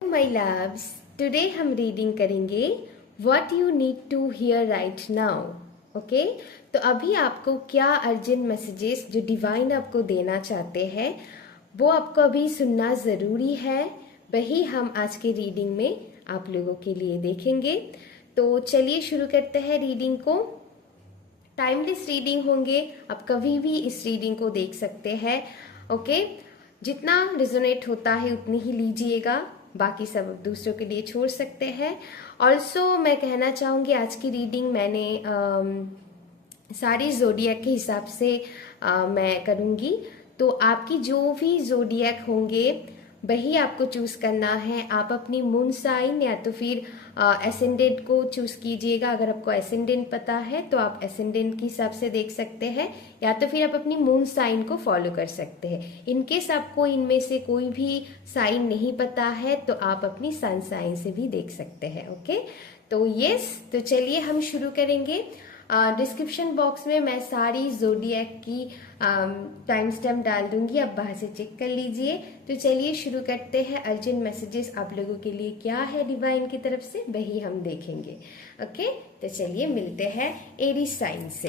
My loves, today हम reading करेंगे what you need to hear right now. Okay, तो अभी आपको क्या अर्जेंट मैसेजेस जो डिवाइन आपको देना चाहते हैं वो आपको अभी सुनना ज़रूरी है, वही हम आज के रीडिंग में आप लोगों के लिए देखेंगे। तो चलिए शुरू करते हैं रीडिंग को। टाइमलेस रीडिंग होंगे, आप कभी भी इस रीडिंग को देख सकते हैं। ओके, जितना रिजोनेट होता है उतनी ही लीजिएगा, बाकी सब दूसरों के लिए छोड़ सकते हैं। ऑल्सो मैं कहना चाहूँगी आज की रीडिंग मैंने सारी जोडियक के हिसाब से मैं करूँगी। तो आपकी जो भी जोडियक होंगे वही आपको चूज करना है। आप अपनी मून साइन या तो फिर एसेंडेंट को चूज कीजिएगा। अगर आपको एसेंडेंट पता है तो आप एसेंडेंट के हिसाब से देख सकते हैं, या तो फिर आप अपनी मून साइन को फॉलो कर सकते हैं। इनकेस आपको इनमें से कोई भी साइन नहीं पता है तो आप अपनी सन साइन से भी देख सकते हैं। ओके, तो तो चलिए हम शुरू करेंगे। डिस्क्रिप्शन बॉक्स में मैं सारी जोडियक की टाइम स्टैम्प डाल दूंगी, आप बाहर से चेक कर लीजिए। तो चलिए शुरू करते हैं। अर्जेंट मैसेजेस आप लोगों के लिए क्या है डिवाइन की तरफ से, वही हम देखेंगे। ओके, तो चलिए मिलते हैं एरीज साइन से।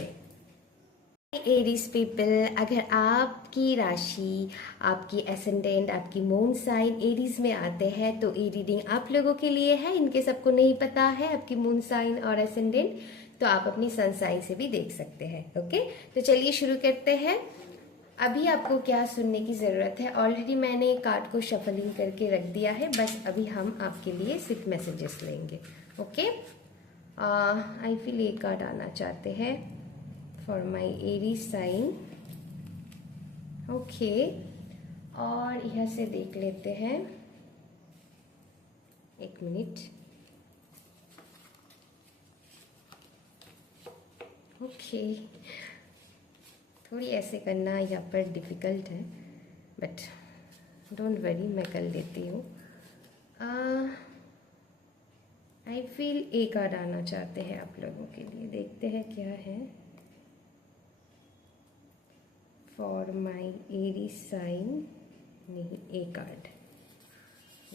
एरीज पीपल, अगर आपकी राशि, आपकी एसेंडेंट, आपकी मून साइन एरीज में आते हैं तो ये रीडिंग आप लोगों के लिए है। इनके सबको नहीं पता है आपकी मून साइन और एसेंडेंट, तो आप अपनी सन साइन से भी देख सकते हैं। ओके, तो चलिए शुरू करते हैं। अभी आपको क्या सुनने की ज़रूरत है, ऑलरेडी मैंने कार्ड को शफलिंग करके रख दिया है, बस अभी हम आपके लिए सिर्फ मैसेजेस लेंगे। ओके, आई फील एक कार्ड आना चाहते हैं for my Aries sign. Okay, और यहाँ से देख लेते हैं, एक मिनट। ओके, थोड़ी ऐसे करना यहाँ पर डिफ़िकल्ट है, बट डोंट वरी, मैं कर लेती हूँ। आई फील एक कार्ड आना चाहते हैं आप लोगों के लिए, देखते हैं क्या है। फॉर माई एरी साइन, नहीं, एक card,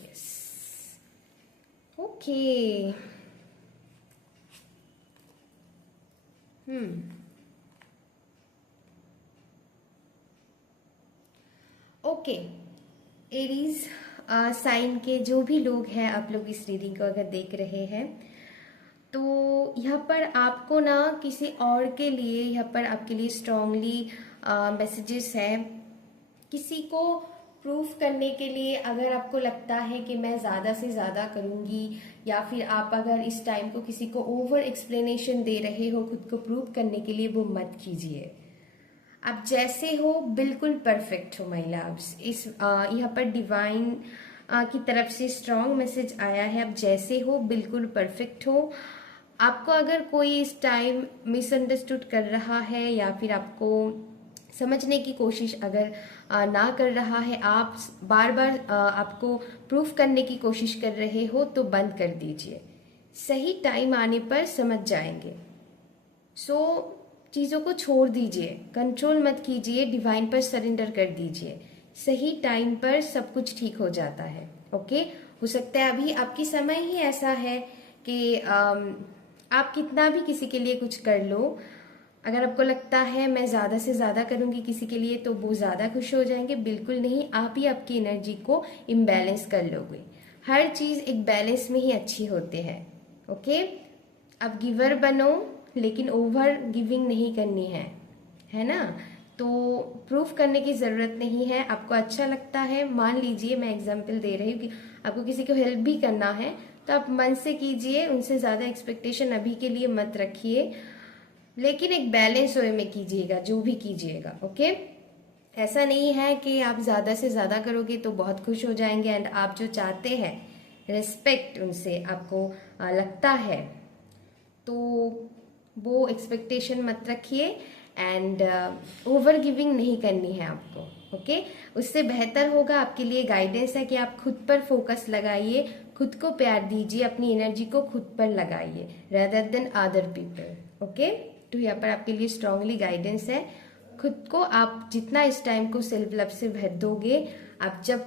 yes. Okay, okay, Aries sign के जो भी लोग हैं, आप लोग इस रीडिंग को अगर देख रहे हैं तो यहाँ पर आपको ना किसी और के लिए, यहाँ पर आपके लिए स्ट्रांगली मैसेजेस है। किसी को प्रूफ करने के लिए, अगर आपको लगता है कि मैं ज़्यादा से ज़्यादा करूँगी, या फिर आप अगर इस टाइम को किसी को ओवर एक्सप्लेनेशन दे रहे हो खुद को प्रूफ करने के लिए, वो मत कीजिए। आप जैसे हो बिल्कुल परफेक्ट हो माय लव्स। इस यहाँ पर डिवाइन की तरफ से स्ट्रॉन्ग मैसेज आया है, आप जैसे हो बिल्कुल परफेक्ट हो। आपको अगर कोई इस टाइम मिसअंडरस्टूड कर रहा है या फिर आपको समझने की कोशिश अगर ना कर रहा है, आप बार बार आपको प्रूफ करने की कोशिश कर रहे हो, तो बंद कर दीजिए। सही टाइम आने पर समझ जाएंगे। चीज़ों को छोड़ दीजिए, कंट्रोल मत कीजिए, डिवाइन पर सरेंडर कर दीजिए। सही टाइम पर सब कुछ ठीक हो जाता है। ओके, हो सकता है अभी आपकी समय ही ऐसा है कि आप कितना भी किसी के लिए कुछ कर लो, अगर आपको लगता है मैं ज़्यादा से ज़्यादा करूँगी किसी के लिए तो वो ज़्यादा खुश हो जाएंगे, बिल्कुल नहीं। आप ही आपकी एनर्जी को इम्बैलेंस कर लोगे। हर चीज़ एक बैलेंस में ही अच्छी होते हैं। ओके, अब गिवर बनो, लेकिन ओवर गिविंग नहीं करनी है ना। तो प्रूफ करने की ज़रूरत नहीं है। आपको अच्छा लगता है, मान लीजिए मैं एग्जांपल दे रही हूँ कि आपको किसी को हेल्प भी करना है तो आप मन से कीजिए, उनसे ज़्यादा एक्सपेक्टेशन अभी के लिए मत रखिए, लेकिन एक बैलेंस वे में कीजिएगा जो भी कीजिएगा। ओके, ऐसा नहीं है कि आप ज़्यादा से ज़्यादा करोगे तो बहुत खुश हो जाएंगे एंड आप जो चाहते हैं रिस्पेक्ट उनसे आपको लगता है, तो वो एक्सपेक्टेशन मत रखिए एंड ओवर गिविंग नहीं करनी है आपको। ओके, उससे बेहतर होगा आपके लिए गाइडेंस है कि आप खुद पर फोकस लगाइए, खुद को प्यार दीजिए, अपनी एनर्जी को खुद पर लगाइए rather than other people. Okay, तो यहाँ पर आपके लिए स्ट्रांगली गाइडेंस है। खुद को आप जितना इस टाइम को सेल्फ लव से भर दोगे, आप जब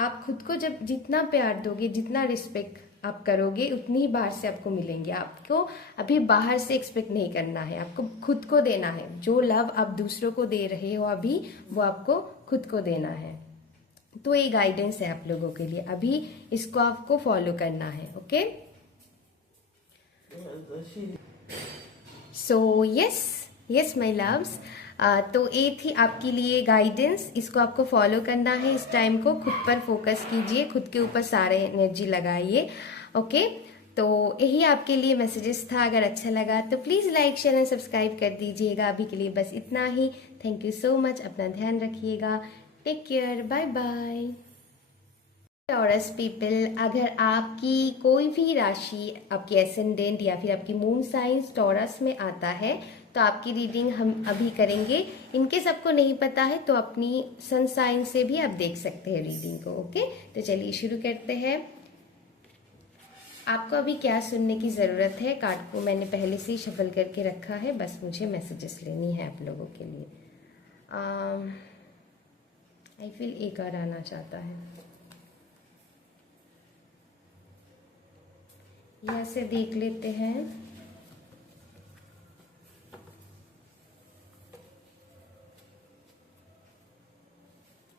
आप खुद को जब जितना प्यार दोगे, जितना रिस्पेक्ट आप करोगे, उतनी ही बाहर से आपको मिलेंगे। आपको अभी बाहर से एक्सपेक्ट नहीं करना है, आपको खुद को देना है। जो लव आप दूसरों को दे रहे हो अभी, वो आपको खुद को देना है। तो ये गाइडेंस है आप लोगों के लिए, अभी इसको आपको फॉलो करना है। Okay, so yes my loves, तो ये थी आपके लिए गाइडेंस। इसको आपको फॉलो करना है। इस टाइम को खुद पर फोकस कीजिए, खुद के ऊपर सारे एनर्जी लगाइए। ओके, तो यही आपके लिए मैसेजेस था। अगर अच्छा लगा तो please like share and subscribe कर दीजिएगा। अभी के लिए बस इतना ही। Thank you so much. अपना ध्यान रखिएगा। Take care, bye bye. Taurus people, अगर आपकी कोई भी राशि, आपकी एसेंडेंट या फिर आपकी मून साइंस टॉरस में आता है तो आपकी रीडिंग हम अभी करेंगे। इनके सबको नहीं पता है तो अपनी सन साइन से भी आप देख सकते हैं रीडिंग को। ओके, तो चलिए शुरू करते हैं। आपको अभी क्या सुनने की ज़रूरत है? कार्ड को मैंने पहले से ही शफल करके रखा है, बस मुझे मैसेजेस लेनी है आप लोगों के लिए। आई फील एक और आना चाहता है। यहाँ से देख लेते हैं।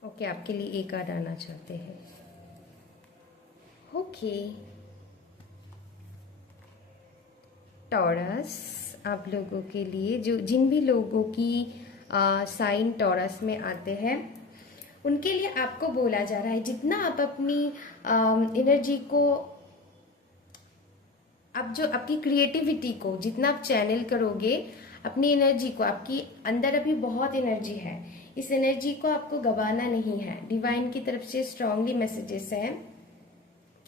ओके, आपके लिए एक कार्ड आना चाहते हैं। ओके, टॉरस, आप लोगों के लिए जो जिन भी लोगों की साइन टॉरस में आते हैं उनके लिए आपको बोला जा रहा है, जितना आप अपनी एनर्जी को, आप जो आपकी क्रिएटिविटी को जितना आप चैनल करोगे, अपनी एनर्जी को, आपकी अंदर अभी बहुत एनर्जी है, इस एनर्जी को आपको गंवाना नहीं है। डिवाइन की तरफ से स्ट्रांगली मैसेजेस हैं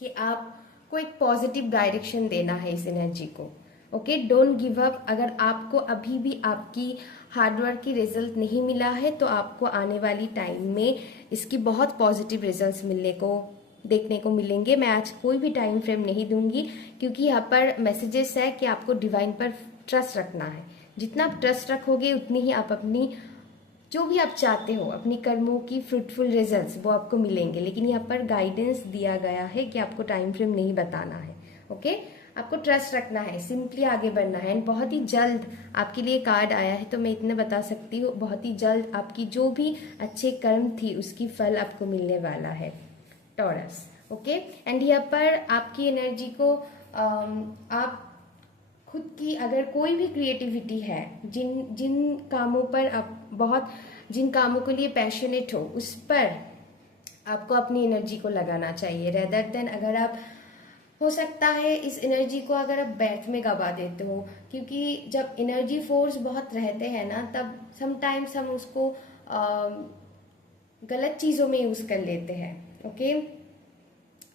कि आपको एक पॉजिटिव डायरेक्शन देना है इस एनर्जी को। Okay, don't give up. अगर आपको अभी भी आपकी हार्डवर्क की रिजल्ट नहीं मिला है तो आपको आने वाली टाइम में इसकी बहुत पॉजिटिव रिजल्ट्स मिलने को, देखने को मिलेंगे। मैं आज कोई भी टाइम फ्रेम नहीं दूंगी क्योंकि यहाँ पर मैसेजेस है कि आपको डिवाइन पर ट्रस्ट रखना है। जितना आप ट्रस्ट रखोगे उतनी ही आप अपनी जो भी आप चाहते हो, अपनी कर्मों की फ्रूटफुल रिजल्ट्स वो आपको मिलेंगे। लेकिन यहाँ पर गाइडेंस दिया गया है कि आपको टाइम फ्रेम नहीं बताना है। ओके, आपको ट्रस्ट रखना है, सिंपली आगे बढ़ना है। एंड बहुत ही जल्द आपके लिए कार्ड आया है तो मैं इतना बता सकती हूँ, बहुत ही जल्द आपकी जो भी अच्छे कर्म थी उसकी फल आपको मिलने वाला है टॉरस। ओके, एंड यहाँ पर आपकी एनर्जी को आप खुद की, अगर कोई भी क्रिएटिविटी है, जिन जिन कामों पर आप बहुत, जिन कामों के लिए पैशनेट हो, उस पर आपको अपनी एनर्जी को लगाना चाहिए रेदर देन, अगर आप, हो सकता है इस एनर्जी को अगर आप बैठ में गवा देते हो, क्योंकि जब एनर्जी फोर्स बहुत रहते हैं ना तब समटाइम्स हम उसको गलत चीज़ों में यूज़ कर लेते हैं। ओके,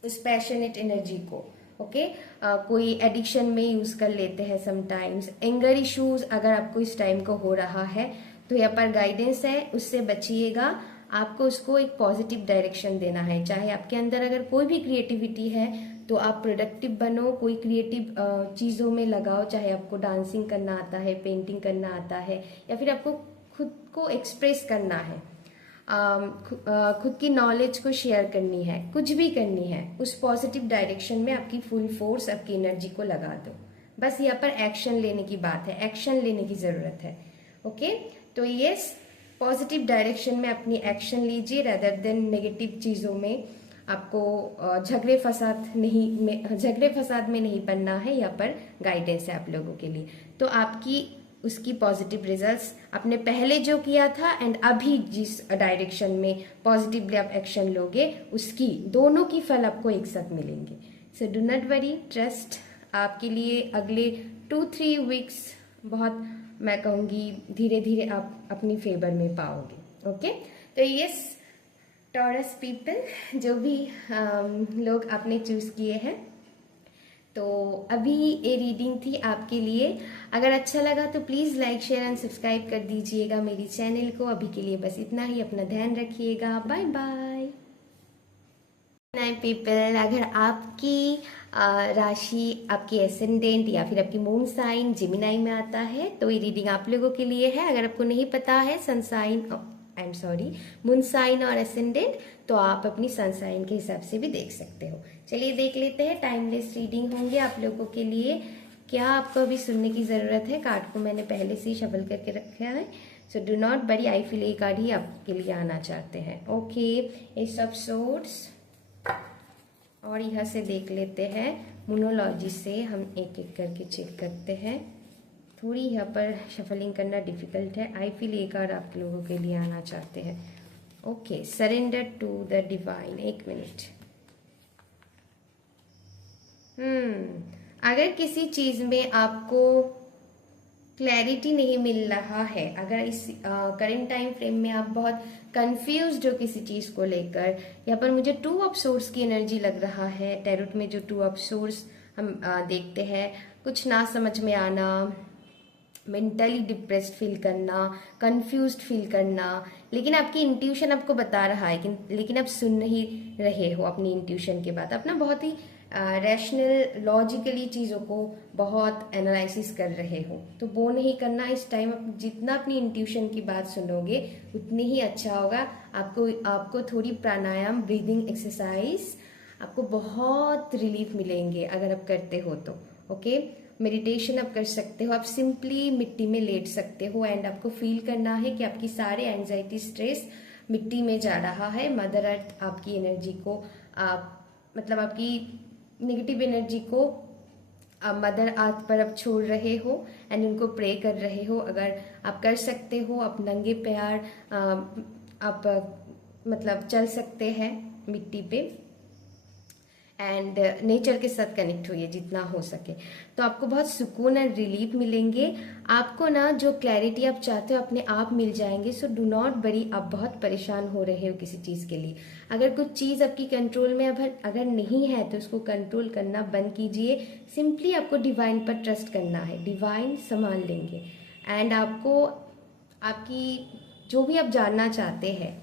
उस पैशनेट एनर्जी को। ओके, कोई एडिक्शन में यूज़ कर लेते हैं समटाइम्स। एंगर इश्यूज अगर आपको इस टाइम को हो रहा है तो यहाँ पर गाइडेंस है, उससे बचिएगा। आपको उसको एक पॉजिटिव डायरेक्शन देना है। चाहे आपके अंदर अगर कोई भी क्रिएटिविटी है तो आप प्रोडक्टिव बनो, कोई क्रिएटिव चीज़ों में लगाओ। चाहे आपको डांसिंग करना आता है, पेंटिंग करना आता है, या फिर आपको खुद को एक्सप्रेस करना है, खुद की नॉलेज को शेयर करनी है, कुछ भी करनी है, उस पॉजिटिव डायरेक्शन में आपकी फुल फोर्स, आपकी एनर्जी को लगा दो। बस यहाँ पर एक्शन लेने की बात है, एक्शन लेने की ज़रूरत है। ओके, तो यस, पॉजिटिव डायरेक्शन में अपनी एक्शन लीजिए रेदर देन नेगेटिव चीज़ों में। आपको झगड़े फसाद में नहीं पड़ना है। यहाँ पर गाइडेंस है आप लोगों के लिए। तो आपकी उसकी पॉजिटिव रिजल्ट्स, आपने पहले जो किया था एंड अभी जिस डायरेक्शन में पॉजिटिवली आप एक्शन लोगे, उसकी दोनों की फल आपको एक साथ मिलेंगे। So do not worry, trust. आपके लिए अगले 2-3 वीक्स बहुत, मैं कहूँगी, धीरे धीरे आप अपनी फेवर में पाओगे। ओके, तो यस टॉरस पीपल, जो भी लोग आपने चूज किए हैं, तो अभी ये रीडिंग थी आपके लिए। अगर अच्छा लगा तो please like share and subscribe कर दीजिएगा मेरी चैनल को। अभी के लिए बस इतना ही। अपना ध्यान रखिएगा। Bye bye. पीपल, अगर आपकी राशि, आपकी एसेंडेंट या फिर आपकी मून साइन जेमिनी में आता है तो ये रीडिंग आप लोगों के लिए है। अगर आपको नहीं पता है सन साइन मून साइन और एसेंडेंट, तो आप अपनी सन साइन के हिसाब से भी देख सकते हो। चलिए देख लेते हैं, टाइमलेस रीडिंग होंगे आप लोगों के लिए। क्या आपको अभी सुनने की ज़रूरत है? कार्ड को मैंने पहले से ही शफल करके रखा है, so do not worry, I feel ये कार्ड ही आपके लिए आना चाहते हैं। ओके, एस ऑफ सोर्ड्स, और यहाँ से देख लेते हैं मोनोलॉजी से, हम एक एक करके चेक करते हैं। थोड़ी यहाँ पर शफलिंग करना डिफिकल्ट है, आई फील ये कार्ड आप लोगों के लिए आना चाहते हैं। Okay, surrender to the divine. एक मिनट। अगर किसी चीज में आपको क्लैरिटी नहीं मिल रहा है, अगर इस करंट टाइम फ्रेम में आप बहुत कंफ्यूज्ड हो किसी चीज को लेकर, यहाँ पर मुझे 2 ऑफ सोर्स की एनर्जी लग रहा है। टैरोट में जो 2 ऑफ सोर्स हम देखते हैं, कुछ ना समझ में आना, मेंटली डिप्रेस्ड फील करना, कंफ्यूज्ड फील करना, लेकिन आपकी इंट्यूशन आपको बता रहा है लेकिन आप सुन नहीं रहे हो अपनी इंट्यूशन की बात। अपना बहुत ही रैशनल लॉजिकली चीज़ों को बहुत एनालिसिस कर रहे हो, तो वो नहीं करना इस टाइम। जितना अपनी इंट्यूशन की बात सुनोगे उतनी ही अच्छा होगा। आपको थोड़ी प्राणायाम, ब्रीदिंग एक्सरसाइज, आपको बहुत रिलीफ मिलेंगे अगर आप करते हो तो। ओके, मेडिटेशन आप कर सकते हो, आप सिंपली मिट्टी में लेट सकते हो एंड आपको फील करना है कि आपकी सारे एंजाइटी, स्ट्रेस मिट्टी में जा रहा है। मदर अर्थ आपकी एनर्जी को, मतलब आपकी नेगेटिव एनर्जी को मदर अर्थ पर आप छोड़ रहे हो एंड उनको प्रे कर रहे हो। अगर आप कर सकते हो, आप नंगे पैर आप मतलब चल सकते हैं मिट्टी पे एंड नेचर के साथ कनेक्ट होइए जितना हो सके, तो आपको बहुत सुकून और रिलीफ मिलेंगे। आपको ना जो क्लैरिटी आप चाहते हो अपने आप मिल जाएंगे। सो डू नॉट वरी, आप बहुत परेशान हो रहे हो किसी चीज़ के लिए। अगर कुछ चीज़ आपकी कंट्रोल में अगर नहीं है तो उसको कंट्रोल करना बंद कीजिए। सिंपली आपको डिवाइन पर ट्रस्ट करना है, डिवाइन संभाल लेंगे एंड आपको आपकी जो भी आप जानना चाहते हैं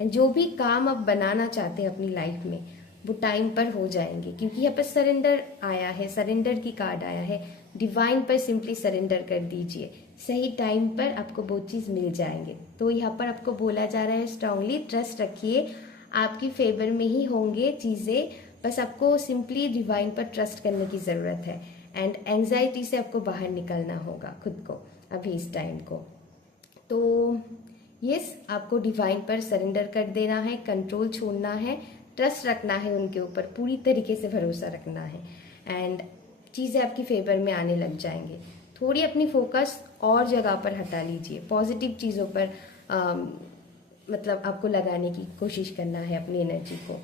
एंड जो भी काम आप बनाना चाहते हैं अपनी लाइफ में, वो टाइम पर हो जाएंगे। क्योंकि यहाँ पर सरेंडर आया है, सरेंडर की कार्ड आया है। डिवाइन पर सिंपली सरेंडर कर दीजिए, सही टाइम पर आपको वो चीज़ मिल जाएंगे। तो यहाँ पर आपको बोला जा रहा है स्ट्रांगली ट्रस्ट रखिए, आपकी फेवर में ही होंगे चीज़ें, बस आपको सिंपली डिवाइन पर ट्रस्ट करने की ज़रूरत है एंड एंजाइटी से आपको बाहर निकलना होगा खुद को अभी इस टाइम को। तो यस, आपको डिवाइन पर सरेंडर कर देना है, कंट्रोल छोड़ना है, ट्रस्ट रखना है उनके ऊपर, पूरी तरीके से भरोसा रखना है एंड चीज़ें आपकी फेवर में आने लग जाएंगे। थोड़ी अपनी फोकस और जगह पर हटा लीजिए, पॉजिटिव चीज़ों पर मतलब आपको लगाने की कोशिश करना है अपनी एनर्जी को।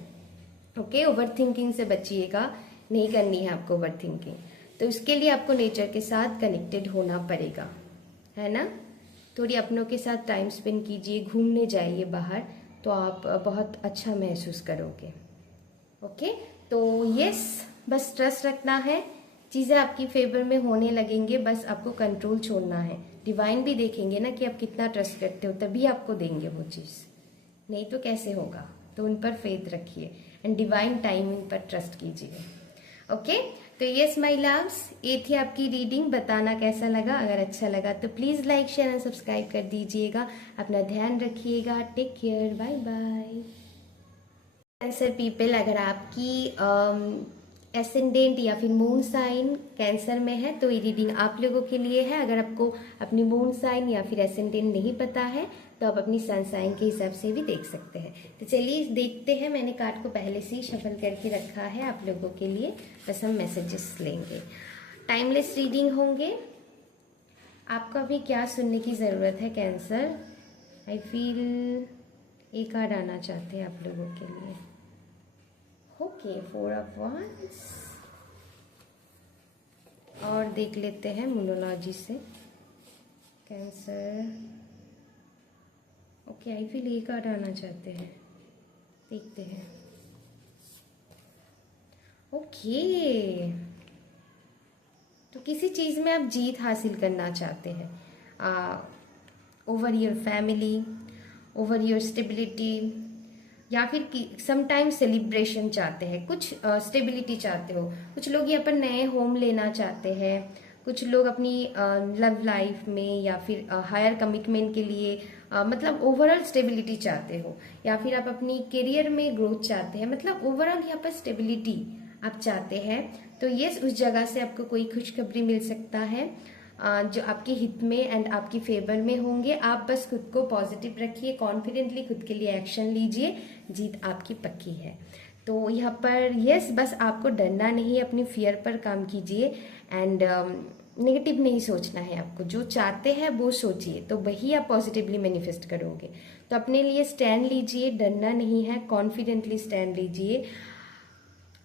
ओके, ओवर थिंकिंग से बचिएगा, नहीं करनी है आपको ओवर थिंकिंग। तो इसके लिए आपको नेचर के साथ कनेक्टेड होना पड़ेगा, है ना। थोड़ी अपनों के साथ टाइम स्पेंड कीजिए, घूमने जाइए बाहर, तो आप बहुत अच्छा महसूस करोगे। ओके, तो यस, बस ट्रस्ट रखना है, चीज़ें आपकी फेवर में होने लगेंगे, बस आपको कंट्रोल छोड़ना है। डिवाइन भी देखेंगे ना कि आप कितना ट्रस्ट करते हो, तभी आपको देंगे वो चीज़, नहीं तो कैसे होगा। तो उन पर फेथ रखिए एंड डिवाइन टाइमिंग पर ट्रस्ट कीजिए। ओके, तो यस माय लव्स, ये थी आपकी रीडिंग। बताना कैसा लगा, अगर अच्छा लगा तो please like, share and subscribe कर दीजिएगा। अपना ध्यान रखिएगा, take care, bye bye. Cancer people, अगर आपकी एसेंडेंट या फिर मून साइन कैंसर में है तो ये रीडिंग आप लोगों के लिए है। अगर आपको अपनी मून साइन या फिर एसेंडेंट नहीं पता है तो आप अपनी सन साइन के हिसाब से भी देख सकते हैं। तो चलिए देखते हैं, मैंने कार्ड को पहले से ही शफल करके रखा है आप लोगों के लिए, बस हम मैसेजेस लेंगे। टाइमलेस रीडिंग होंगे। आपको अभी क्या सुनने की ज़रूरत है कैंसर? आई फील ये कार्ड आना चाहते हैं आप लोगों के लिए। ओके, 4 ऑफ वांड्स, और देख लेते हैं मोनोलॉजी से कैंसर। ओके, आई फील ये कार्ड आना चाहते हैं, देखते हैं। ओके, तो किसी चीज़ में आप जीत हासिल करना चाहते हैं, over your family, over your stability, या फिर समटाइम सेलिब्रेशन चाहते हैं, कुछ स्टेबिलिटी चाहते हो। कुछ लोग यहाँ पर नए होम लेना चाहते हैं, कुछ लोग अपनी लव लाइफ में या फिर हायर कमिटमेंट के लिए मतलब ओवरऑल स्टेबिलिटी चाहते हो, या फिर आप अपनी करियर में ग्रोथ चाहते हैं, मतलब ओवरऑल यहाँ पर स्टेबिलिटी आप चाहते हैं, तो यस उस जगह से आपको कोई खुशखबरी मिल सकता है जो आपके हित में एंड आपकी फेवर में होंगे। आप बस खुद को पॉजिटिव रखिए, कॉन्फिडेंटली खुद के लिए एक्शन लीजिए, जीत आपकी पक्की है। तो यहाँ पर यस बस आपको डरना नहीं, अपनी फियर पर काम कीजिए एंड नेगेटिव नहीं सोचना है। आपको जो चाहते हैं वो सोचिए, तो वही आप पॉजिटिवली मैनिफेस्ट करोगे। तो अपने लिए स्टैंड लीजिए, डरना नहीं है, कॉन्फिडेंटली स्टैंड लीजिए।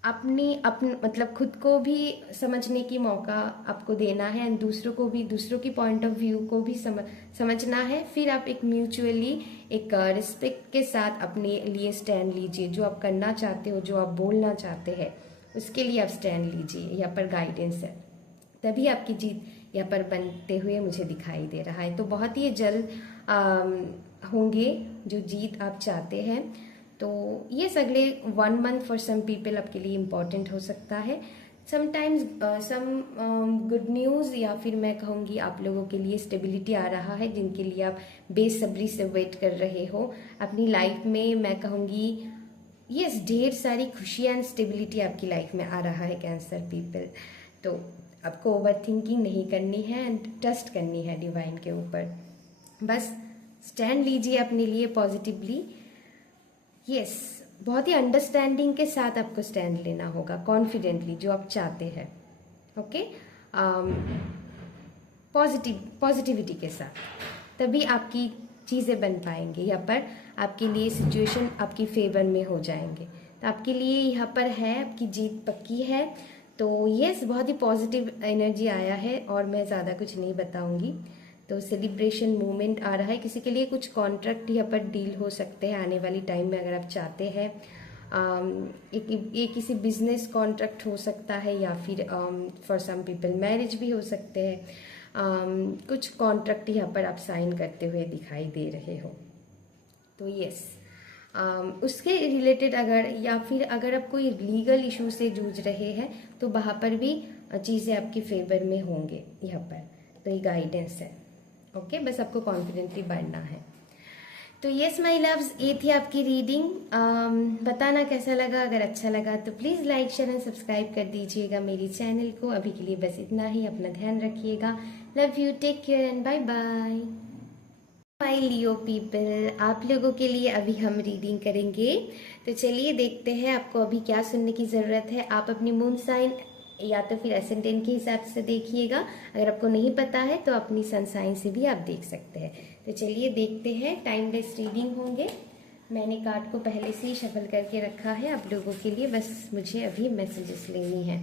मतलब खुद को भी समझने की मौका आपको देना है एंड दूसरों को भी, दूसरों की पॉइंट ऑफ व्यू को भी समझना है। फिर आप एक म्यूचुअली एक रिस्पेक्ट के साथ अपने लिए स्टैंड लीजिए। जो आप करना चाहते हो, जो आप बोलना चाहते हैं, उसके लिए आप स्टैंड लीजिए। यहाँ पर गाइडेंस है, तभी आपकी जीत यहाँ पर बनते हुए मुझे दिखाई दे रहा है। तो बहुत ही जल्द होंगे जो जीत आप चाहते हैं। तो ये अगले 1 मंथ फॉर सम पीपल आपके लिए इम्पॉर्टेंट हो सकता है। समटाइम्स सम गुड न्यूज़, या फिर मैं कहूँगी आप लोगों के लिए स्टेबिलिटी आ रहा है, जिनके लिए आप बेसब्री से वेट कर रहे हो अपनी लाइफ में। मैं कहूँगी यस ढेर सारी खुशियाँ एंड स्टेबिलिटी आपकी लाइफ में आ रहा है कैंसर पीपल। तो आपको ओवर थिंकिंग नहीं करनी है एंड ट्रस्ट करनी है डिवाइन के ऊपर। बस स्टैंड लीजिए अपने लिए पॉजिटिवली। यस बहुत ही अंडरस्टैंडिंग के साथ आपको स्टैंड लेना होगा, कॉन्फिडेंटली जो आप चाहते हैं। ओके, पॉजिटिविटी के साथ, तभी आपकी चीज़ें बन पाएंगे। यहाँ पर आपके लिए सिचुएशन आपकी फेवर में हो जाएंगे। तो आपके लिए यहाँ पर है, आपकी जीत पक्की है। तो यस बहुत ही पॉजिटिव एनर्जी आया है और मैं ज़्यादा कुछ नहीं बताऊंगी। तो सेलिब्रेशन मूवमेंट आ रहा है, किसी के लिए कुछ कॉन्ट्रैक्ट यहाँ पर डील हो सकते हैं आने वाली टाइम में अगर आप चाहते हैं। ये किसी बिजनेस कॉन्ट्रैक्ट हो सकता है, या फिर फॉर सम पीपल मैरिज भी हो सकते हैं। कुछ कॉन्ट्रैक्ट यहाँ पर आप साइन करते हुए दिखाई दे रहे हो। तो यस उसके रिलेटेड अगर, या फिर अगर आप कोई लीगल इशू से जूझ रहे हैं, तो वहाँ पर भी चीज़ें आपके फेवर में होंगे यहाँ पर। तो ये गाइडेंस है। ओके, बस आपको कॉन्फिडेंटली बढ़ना है। तो यस माय लव्स, ये थी आपकी रीडिंग। बताना कैसा लगा। अगर अच्छा लगा तो please like share and subscribe कर दीजिएगा मेरी चैनल को। अभी के लिए बस इतना ही, अपना ध्यान रखिएगा। Love you, take care and bye bye. My Leo people, आप लोगों के लिए अभी हम रीडिंग करेंगे। तो चलिए देखते हैं आपको अभी क्या सुनने की ज़रूरत है। आप अपनी मून साइन या तो फिर एसेंडेंट के हिसाब से देखिएगा। अगर आपको नहीं पता है तो अपनी सन साइन से भी आप देख सकते हैं। तो चलिए देखते हैं। टाइमलेस रीडिंग होंगे। मैंने कार्ड को पहले से ही शफल करके रखा है आप लोगों के लिए, बस मुझे अभी मैसेजेस लेनी है।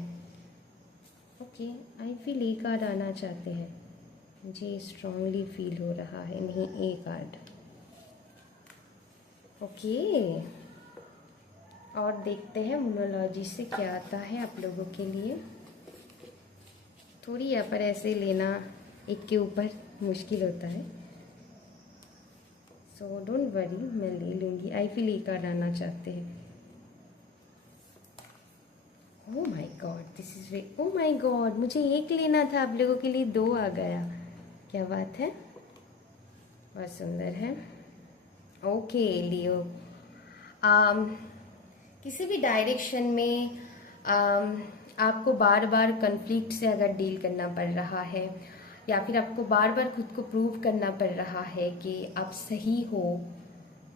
ओके, आई फील ये कार्ड आना चाहते हैं, मुझे स्ट्रांगली फील हो रहा है। नहीं, ए कार्ड। ओके, और देखते हैं मोनोलॉजी से क्या आता है आप लोगों के लिए। थोड़ी यहाँ पर ऐसे लेना एक के ऊपर मुश्किल होता है, सो डोंट वरी, मैं ले लूँगी। आई फील ये कार्ड आना चाहते हैं। Oh my God, this is way, oh my God, मुझे एक लेना था, आप लोगों के लिए 2 आ गया। क्या बात है, बहुत सुंदर है। ओके लियो, किसी भी डायरेक्शन में आपको बार बार कन्फ्लिक्ट से अगर डील करना पड़ रहा है, या फिर आपको बार बार खुद को प्रूव करना पड़ रहा है कि आप सही हो,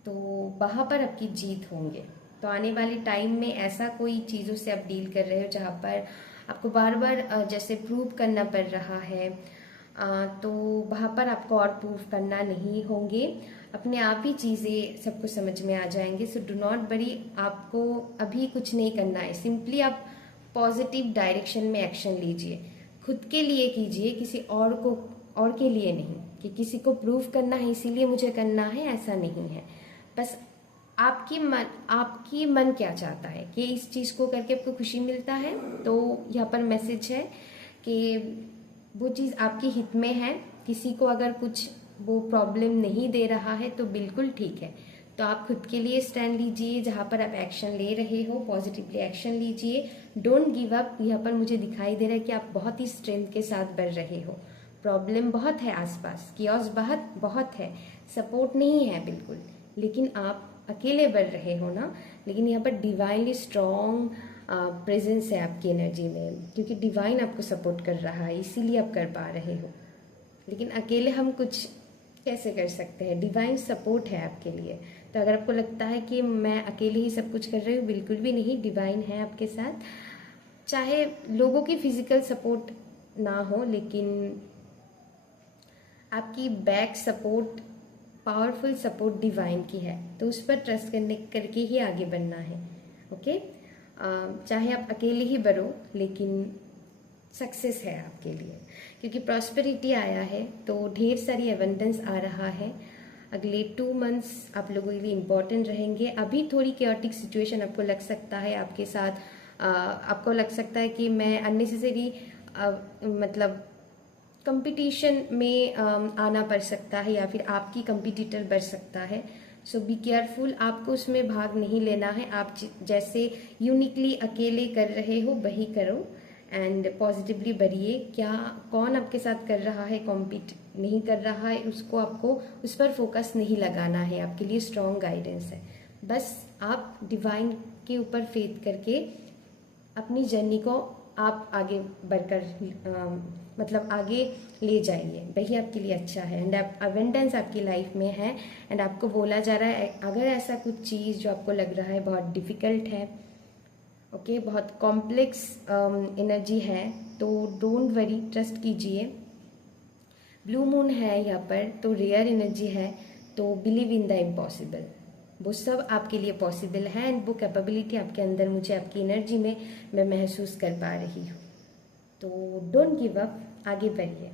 तो वहाँ पर आपकी जीत होंगे। तो आने वाले टाइम में ऐसा कोई चीज़ों से आप डील कर रहे हो जहाँ पर आपको बार बार जैसे प्रूव करना पड़ रहा है, तो वहाँ पर आपको और प्रूव करना नहीं होंगे। अपने आप ही चीज़ें सबको समझ में आ जाएंगे। सो डू नॉट वरी, आपको अभी कुछ नहीं करना है। सिंपली आप पॉजिटिव डायरेक्शन में एक्शन लीजिए, खुद के लिए कीजिए, किसी और के लिए नहीं कि किसी को प्रूव करना है इसीलिए मुझे करना है, ऐसा नहीं है। बस आपकी मन क्या चाहता है कि इस चीज़ को करके आपको खुशी मिलता है, तो यहाँ पर मैसेज है कि वो चीज़ आपके हित में है। किसी को अगर कुछ वो प्रॉब्लम नहीं दे रहा है तो बिल्कुल ठीक है। तो आप खुद के लिए स्टैंड लीजिए, जहाँ पर आप एक्शन ले रहे हो पॉजिटिवली एक्शन लीजिए। Don't give up. यहाँ पर मुझे दिखाई दे रहा है कि आप बहुत ही स्ट्रेंथ के साथ बढ़ रहे हो, प्रॉब्लम बहुत है आसपास, कियोस बहुत बहुत है, सपोर्ट नहीं है बिल्कुल, लेकिन आप अकेले बढ़ रहे हो ना, लेकिन यहाँ पर डिवाइनली स्ट्रॉन्ग प्रेजेंस है आपकी एनर्जी में, क्योंकि डिवाइन आपको सपोर्ट कर रहा है, इसीलिए आप कर पा रहे हो। लेकिन अकेले हम कुछ कैसे कर सकते हैं, डिवाइन सपोर्ट है आपके लिए। तो अगर आपको लगता है कि मैं अकेले ही सब कुछ कर रही हूँ, बिल्कुल भी नहीं, डिवाइन है आपके साथ। चाहे लोगों की फिजिकल सपोर्ट ना हो, लेकिन आपकी back support, powerful support divine की है, तो उस पर ट्रस्ट करके ही आगे बढ़ना है। ओके, चाहे आप अकेले ही बढ़ो, लेकिन सक्सेस है आपके लिए, क्योंकि प्रॉस्पेरिटी आया है, तो ढेर सारी एबंडेंस आ रहा है। अगले 2 मंथ्स आप लोगों के लिए इम्पॉर्टेंट रहेंगे। अभी थोड़ी केओटिक सिचुएशन आपको लग सकता है आपके साथ, आपको लग सकता है कि मैं अननेसेसरी मतलब कंपटीशन में आना पड़ सकता है, या फिर आपकी कंपटीटर बढ़ सकता है। सो बी केयरफुल, आपको उसमें भाग नहीं लेना है। आप जैसे यूनिकली अकेले कर रहे हो वही करो, एंड पॉजिटिवली बढ़िए। क्या कौन आपके साथ कर रहा है, कॉम्पीट नहीं कर रहा है, उसको आपको उस पर फोकस नहीं लगाना है। आपके लिए स्ट्रॉन्ग गाइडेंस है। बस आप डिवाइन के ऊपर फेथ करके अपनी जर्नी को आप आगे बढ़कर मतलब आगे ले जाइए, वही आपके लिए अच्छा है। एंड अवेंडेंस आपकी लाइफ में है, एंड आपको बोला जा रहा है अगर ऐसा कुछ चीज़ जो आपको लग रहा है बहुत डिफ़िकल्ट है, ओके, बहुत कॉम्प्लेक्स एनर्जी है, तो डोंट वरी, ट्रस्ट कीजिए। ब्लू मून है यहाँ पर, तो रेयर एनर्जी है, तो बिलीव इन द इम्पॉसिबल। वो सब आपके लिए पॉसिबल है, एंड वो कैपेबिलिटी आपके अंदर, मुझे आपकी एनर्जी में मैं महसूस कर पा रही हूँ। तो डोंट गिव अप, आगे बढ़िए,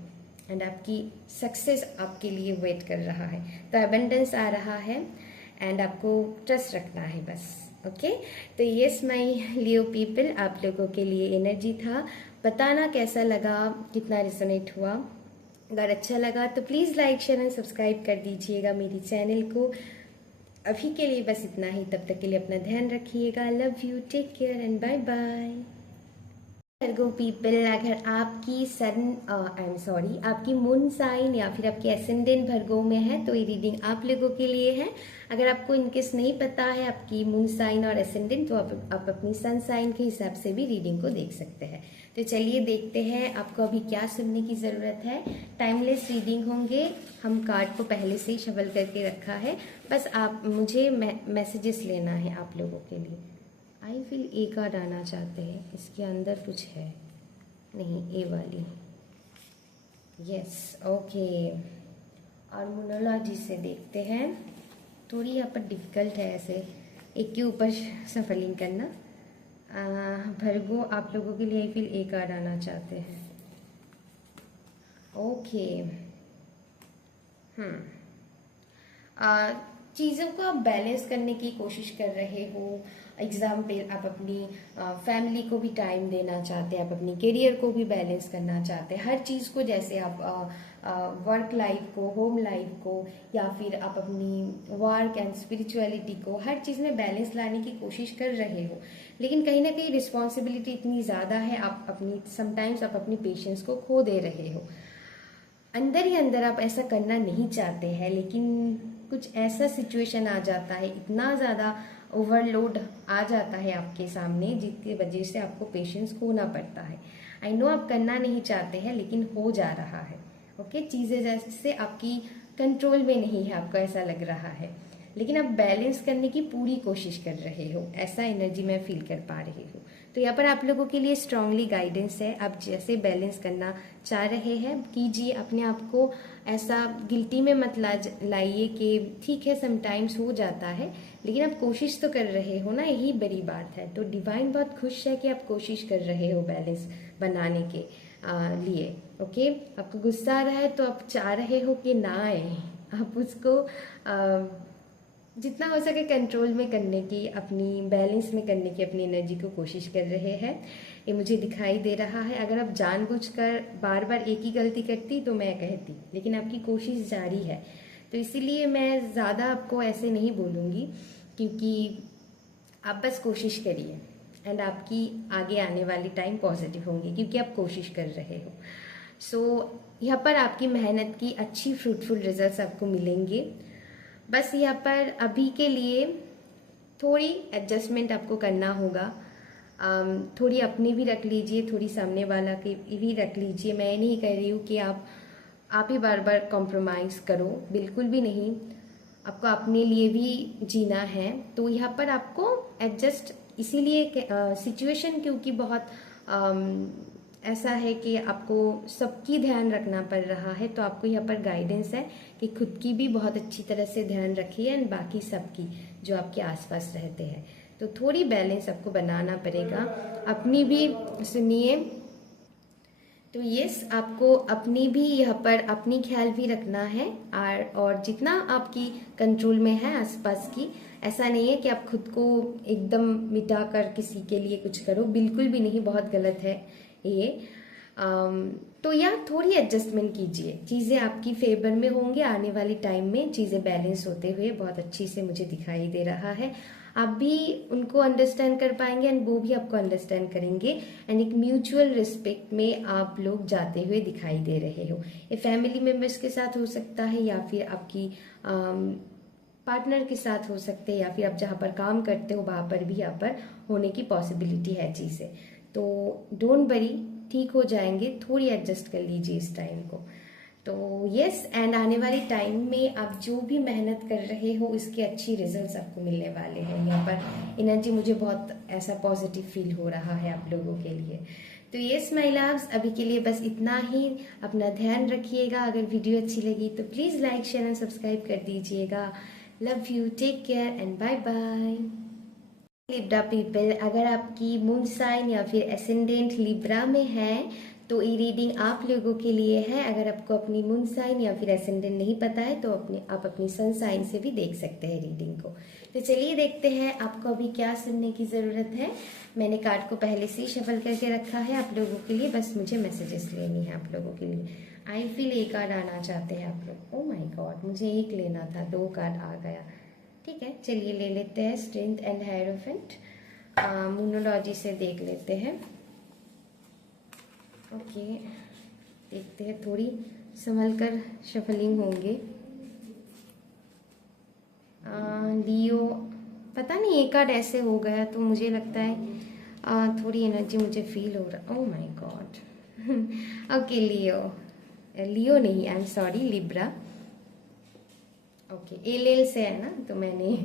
एंड आपकी सक्सेस आपके लिए वेट कर रहा है। तो एबंडेंस आ रहा है, एंड आपको ट्रस्ट रखना है बस। ओके, तो यस माय लियो पीपल, आप लोगों के लिए एनर्जी था। बताना कैसा लगा, कितना रिजोनेट हुआ। अगर अच्छा लगा तो please like, share and subscribe कर दीजिएगा मेरी चैनल को। अभी के लिए बस इतना ही, तब तक के लिए अपना ध्यान रखिएगा। Love you, take care and bye bye. Virgo people, अगर आपकी आपकी मून साइन या फिर आपकी एसेंडेंट भर्गो में है, तो ये रीडिंग आप लोगों के लिए है। अगर आपको इनकेस नहीं पता है आपकी मून साइन और एसेंडेंट, तो आप अपनी सन साइन के हिसाब से भी रीडिंग को देख सकते हैं। तो चलिए देखते हैं आपको अभी क्या सुनने की ज़रूरत है। टाइमलेस रीडिंग होंगे, हम कार्ड को पहले से ही शफल करके रखा है, बस आप मुझे मैसेजेस लेना है आप लोगों के लिए। आई फील ए कार्ड आना चाहते हैं, इसके अंदर कुछ है, नहीं, ए वाली, यस, ओके। और मोनोलॉजी से देखते हैं, थोड़ी यहाँ पर डिफिकल्ट है ऐसे एक के ऊपर सफलिंग करना। भर्गो, आप लोगों के लिए आई फील ए कार्ड आना चाहते हैं, ओके। चीज़ों को आप बैलेंस करने की कोशिश कर रहे हो। एग्जाम्पल, आप अपनी फैमिली को भी टाइम देना चाहते हैं, आप अपनी करियर को भी बैलेंस करना चाहते हैं, हर चीज़ को, जैसे आप वर्क लाइफ को, होम लाइफ को, या फिर आप अपनी वर्क एंड स्पिरिचुअलिटी को, हर चीज़ में बैलेंस लाने की कोशिश कर रहे हो। लेकिन कहीं ना कहीं रिस्पॉन्सिबिलिटी इतनी ज़्यादा है, आप अपनी समटाइम्स आप अपनी पेशेंस को खो दे रहे हो। अंदर ही अंदर आप ऐसा करना नहीं चाहते हैं, लेकिन कुछ ऐसा सिचुएशन आ जाता है, इतना ज़्यादा ओवरलोड आ जाता है आपके सामने, जिसकी वजह से आपको पेशेंस खोना पड़ता है। आई नो आप करना नहीं चाहते हैं, लेकिन हो जा रहा है। ओके, चीज़ें जैसे आपकी कंट्रोल में नहीं है, आपको ऐसा लग रहा है, लेकिन आप बैलेंस करने की पूरी कोशिश कर रहे हो, ऐसा एनर्जी मैं फील कर पा रही हूँ। तो यहाँ पर आप लोगों के लिए स्ट्रांगली गाइडेंस है, आप जैसे बैलेंस करना चाह रहे हैं कीजिए। अपने आप को ऐसा गिल्टी में मत लाइए कि ठीक है समटाइम्स हो जाता है, लेकिन आप कोशिश तो कर रहे हो ना, यही बड़ी बात है। तो डिवाइन बहुत खुश है कि आप कोशिश कर रहे हो बैलेंस बनाने के लिए। ओके, आपको गुस्सा आ रहा है तो आप चाह रहे हो कि ना आए, आप उसको जितना हो सके कंट्रोल में करने की, अपनी बैलेंस में करने की अपनी एनर्जी को कोशिश कर रहे हैं, ये मुझे दिखाई दे रहा है। अगर आप जानबूझकर बार बार एक ही गलती करती तो मैं कहती, लेकिन आपकी कोशिश जारी है, तो इसीलिए मैं ज़्यादा आपको ऐसे नहीं बोलूँगी, क्योंकि आप बस कोशिश करिए, एंड आपकी आगे आने वाली टाइम पॉजिटिव होंगी, क्योंकि आप कोशिश कर रहे हो। सो यहाँ पर आपकी मेहनत की अच्छी फ्रूटफुल रिजल्ट्स आपको मिलेंगे। बस यहाँ पर अभी के लिए थोड़ी एडजस्टमेंट आपको करना होगा। थोड़ी अपनी भी रख लीजिए, थोड़ी सामने वाला की भी रख लीजिए। मैं नहीं कह रही हूँ कि आप ही बार बार कॉम्प्रोमाइज़ करो, बिल्कुल भी नहीं। आपको अपने लिए भी जीना है, तो यहाँ पर आपको एडजस्ट इसीलिए सिचुएशन क्योंकि बहुत ऐसा है कि आपको सबकी ध्यान रखना पड़ रहा है, तो आपको यहाँ पर गाइडेंस है कि खुद की भी बहुत अच्छी तरह से ध्यान रखिए एंड बाकी सबकी जो आपके आसपास रहते हैं। तो थोड़ी बैलेंस आपको बनाना पड़ेगा, अपनी भी सुनिए। तो यस, आपको अपनी भी यहाँ पर अपनी ख्याल भी रखना है और जितना आपकी कंट्रोल में है आसपास की, ऐसा नहीं है कि आप खुद को एकदम मिटा कर किसी के लिए कुछ करो, बिल्कुल भी नहीं, बहुत गलत है ये। तो यहाँ थोड़ी एडजस्टमेंट कीजिए, चीज़ें आपकी फेवर में होंगी आने वाली टाइम में, चीज़ें बैलेंस होते हुए बहुत अच्छी से मुझे दिखाई दे रहा है। आप भी उनको अंडरस्टैंड कर पाएंगे एंड वो भी आपको अंडरस्टैंड करेंगे एंड एक म्यूचुअल रिस्पेक्ट में आप लोग जाते हुए दिखाई दे रहे हो। ये फैमिली मेम्बर्स के साथ हो सकता है या फिर आपकी पार्टनर के साथ हो सकते हैं या फिर आप जहाँ पर काम करते हो वहाँ पर भी यहाँ पर होने की पॉसिबिलिटी है चीज़ें। तो डोंट वरी, ठीक हो जाएंगे, थोड़ी एडजस्ट कर लीजिए इस टाइम को। तो यस, एंड आने वाले टाइम में आप जो भी मेहनत कर रहे हो इसके अच्छी रिजल्ट्स आपको मिलने वाले हैं। यहाँ पर एनर्जी मुझे बहुत ऐसा पॉजिटिव फील हो रहा है आप लोगों के लिए। तो यस माय लव्स, अभी के लिए बस इतना ही। अपना ध्यान रखिएगा। अगर वीडियो अच्छी लगी तो please like share and subscribe कर दीजिएगा। Love you, take care and bye bye. Libra people, अगर आपकी मून साइन या फिर एसेंडेंट लिब्रा में है तो ये रीडिंग आप लोगों के लिए है। अगर आपको अपनी मून साइन या फिर एसेंडेंट नहीं पता है तो आप अपनी सन साइन से भी देख सकते हैं रीडिंग को। तो चलिए देखते हैं आपको अभी क्या सुनने की ज़रूरत है। मैंने कार्ड को पहले से ही शफल करके रखा है आप लोगों के लिए, बस मुझे मैसेजेस लेनी है आप लोगों के लिए। आई फील एक कार्ड आना चाहते हैं आप लोग। ओ माई गॉड, मुझे एक लेना था, 2 कार्ड आ गया। ठीक है, चलिए ले लेते हैं। स्ट्रेंथ एंड हायरोफेंट, मूनोलॉजी से देख लेते हैं। ओके, देखते हैं, थोड़ी संभल कर शफलिंग होंगे। लियो, पता नहीं एक कार्ड ऐसे हो गया तो मुझे लगता है थोड़ी एनर्जी मुझे फील हो रहा। Oh my God. ओके, लियो नहीं, I am sorry, Libra. Okay, L से है ना, तो मैंने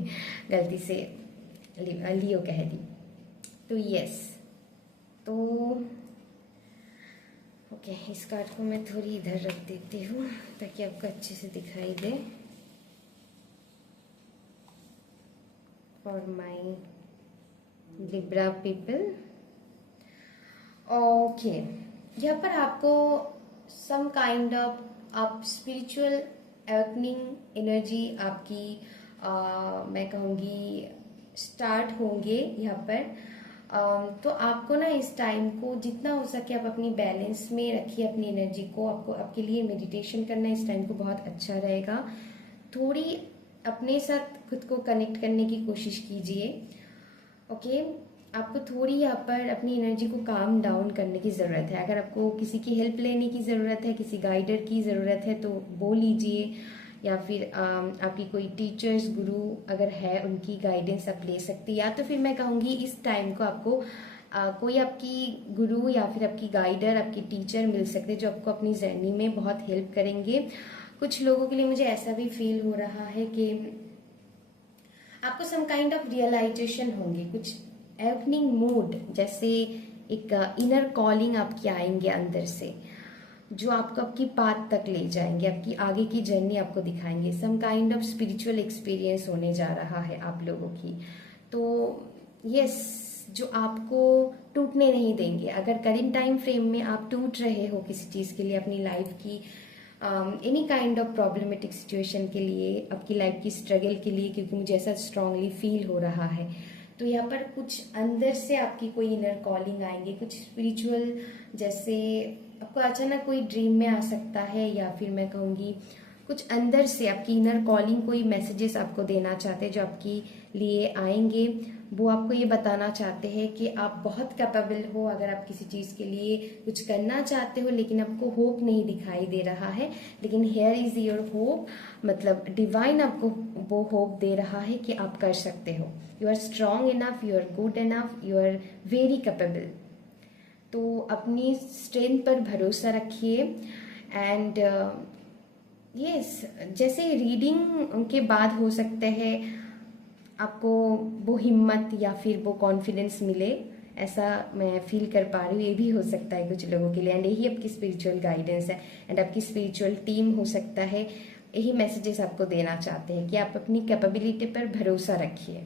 गलती से लियो कह दी। तो यस, तो ओके, इस कार्ड को मैं थोड़ी इधर रख देती हूँ ताकि आपको अच्छे से दिखाई दे। For my Libra people, okay, यहाँ पर आपको सम काइंड ऑफ आप स्पिरिचुअल अवेकनिंग एनर्जी आपकी मैं कहूँगी स्टार्ट होंगे यहाँ पर। तो आपको ना इस टाइम को जितना हो सके आप अपनी बैलेंस में रखिए अपनी एनर्जी को। आपको आपके लिए मेडिटेशन करना इस टाइम को बहुत अच्छा रहेगा। थोड़ी अपने साथ खुद को कनेक्ट करने की कोशिश कीजिए। ओके, आपको थोड़ी यहाँ पर अपनी एनर्जी को काम डाउन करने की ज़रूरत है। अगर आपको किसी की हेल्प लेने की ज़रूरत है, किसी गाइडर की ज़रूरत है तो वो लीजिए, या फिर आपकी कोई टीचर्स गुरु अगर है उनकी गाइडेंस आप ले सकते हैं। या तो फिर मैं कहूँगी इस टाइम को आपको कोई आपकी गुरु या फिर आपकी गाइडर, आपकी टीचर मिल सकते हैं जो आपको अपनी जर्नी में बहुत हेल्प करेंगे। कुछ लोगों के लिए मुझे ऐसा भी फील हो रहा है कि आपको सम काइंड ऑफ रियलाइजेशन होंगे, कुछ एवनिंग मूड, जैसे एक इनर कॉलिंग आपकी आएंगे अंदर से जो आपको आपकी पाथ तक ले जाएंगे, आपकी आगे की जर्नी आपको दिखाएंगे। Some kind of spiritual experience होने जा रहा है आप लोगों की। तो यस, जो आपको टूटने नहीं देंगे। अगर करेंट टाइम फ्रेम में आप टूट रहे हो किसी चीज़ के लिए, अपनी लाइफ की any kind of problematic situation के लिए, आपकी लाइफ की स्ट्रगल के लिए, क्योंकि मुझे ऐसा स्ट्रांगली फील हो रहा है, तो यहाँ पर कुछ अंदर से आपकी कोई इनर कॉलिंग आएंगे, कुछ स्पिरिचुअल, जैसे आपको अचानक कोई ड्रीम में आ सकता है, या फिर मैं कहूँगी कुछ अंदर से आपकी इनर कॉलिंग कोई मैसेजेस आपको देना चाहते हैं जो आपके लिए आएंगे। वो आपको ये बताना चाहते हैं कि आप बहुत कैपेबल हो। अगर आप किसी चीज़ के लिए कुछ करना चाहते हो लेकिन आपको होप नहीं दिखाई दे रहा है, लेकिन हेयर इज़ योर होप, मतलब डिवाइन आपको वो होप दे रहा है कि आप कर सकते हो। You are strong enough, you are good enough, you are very capable. तो अपनी स्ट्रेंथ पर भरोसा रखिए। एंड यस, जैसे रीडिंग के बाद हो सकता है आपको वो हिम्मत या फिर वो कॉन्फिडेंस मिले, ऐसा मैं फील कर पा रही हूँ। ये भी हो सकता है कुछ लोगों के लिए, एंड यही आपकी स्पिरिचुअल गाइडेंस है, एंड आपकी स्पिरिचुअल टीम हो सकता है यही मैसेजेस आपको देना चाहते हैं कि आप अपनी कैपेबिलिटी पर भरोसा रखिए।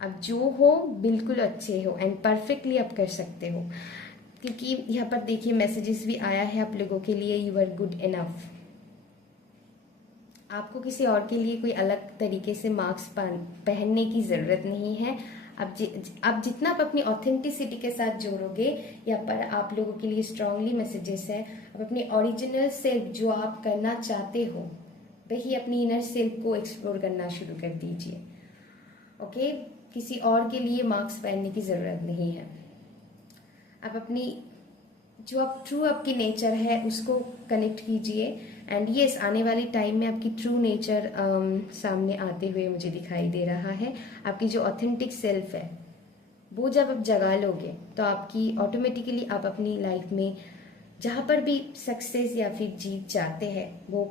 आप जो हो बिल्कुल अच्छे हो एंड परफेक्टली आप कर सकते हो, क्योंकि यहाँ पर देखिए मैसेजेस भी आया है आप लोगों के लिए, यू आर गुड इनफ। आपको किसी और के लिए कोई अलग तरीके से मार्क्स पहनने की ज़रूरत नहीं है। आप जितना आप अपनी ऑथेंटिसिटी के साथ जोड़ोगे, यहाँ पर आप लोगों के लिए स्ट्रांगली मैसेजेस है। आप अपनी ओरिजिनल सेल्फ जो आप करना चाहते हो वही अपनी इनर सेल्फ को एक्सप्लोर करना शुरू कर दीजिए। ओके, किसी और के लिए मार्क्स पहनने की ज़रूरत नहीं है। आप अपनी जो आप ट्रू आपकी नेचर है उसको कनेक्ट कीजिए, एंड यस आने वाले टाइम में आपकी ट्रू नेचर सामने आते हुए मुझे दिखाई दे रहा है। आपकी जो ऑथेंटिक सेल्फ है वो जब आप जगा लोगे तो आपकी ऑटोमेटिकली आप अपनी लाइफ में जहाँ पर भी सक्सेस या फिर जीत चाहते हैं वो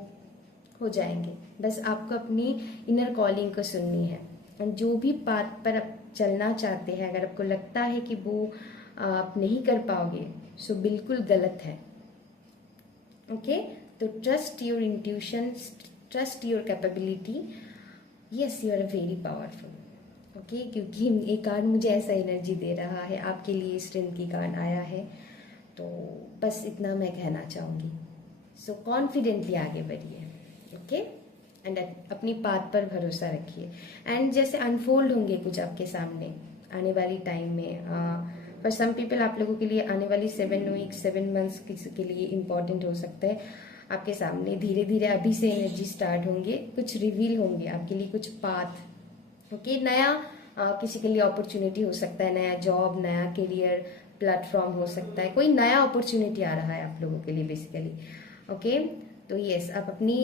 हो जाएंगे। बस आपको अपनी इनर कॉलिंग को सुननी है, एंड जो भी पाथ पर आप चलना चाहते हैं अगर आपको लगता है कि वो आप नहीं कर पाओगे सो बिल्कुल गलत है। ओके, तो trust your intuition, trust your capability. Yes, you are very powerful. Okay, क्योंकि एक कार्ड मुझे ऐसा एनर्जी दे रहा है, आपके लिए स्ट्रेंथ की कार्ड आया है, तो बस इतना मैं कहना चाहूँगी। सो कॉन्फिडेंटली आगे बढ़िए। ओके, एंड अपनी बात पर भरोसा रखिए, एंड जैसे अनफोल्ड होंगे कुछ आपके सामने आने वाली टाइम में। फॉर सम पीपल आप लोगों के लिए आने वाली 7 वीक 7 मंथ्स किसी के लिए इम्पॉर्टेंट हो सकता है। आपके सामने धीरे धीरे अभी से एनर्जी स्टार्ट होंगे, कुछ रिवील होंगे आपके लिए, कुछ पाथ। ओके, नया किसी के लिए अपॉर्चुनिटी हो सकता है, नया जॉब, नया करियर प्लेटफॉर्म हो सकता है, कोई नया अपॉर्चुनिटी आ रहा है आप लोगों के लिए बेसिकली। ओके, तो यस आप अपनी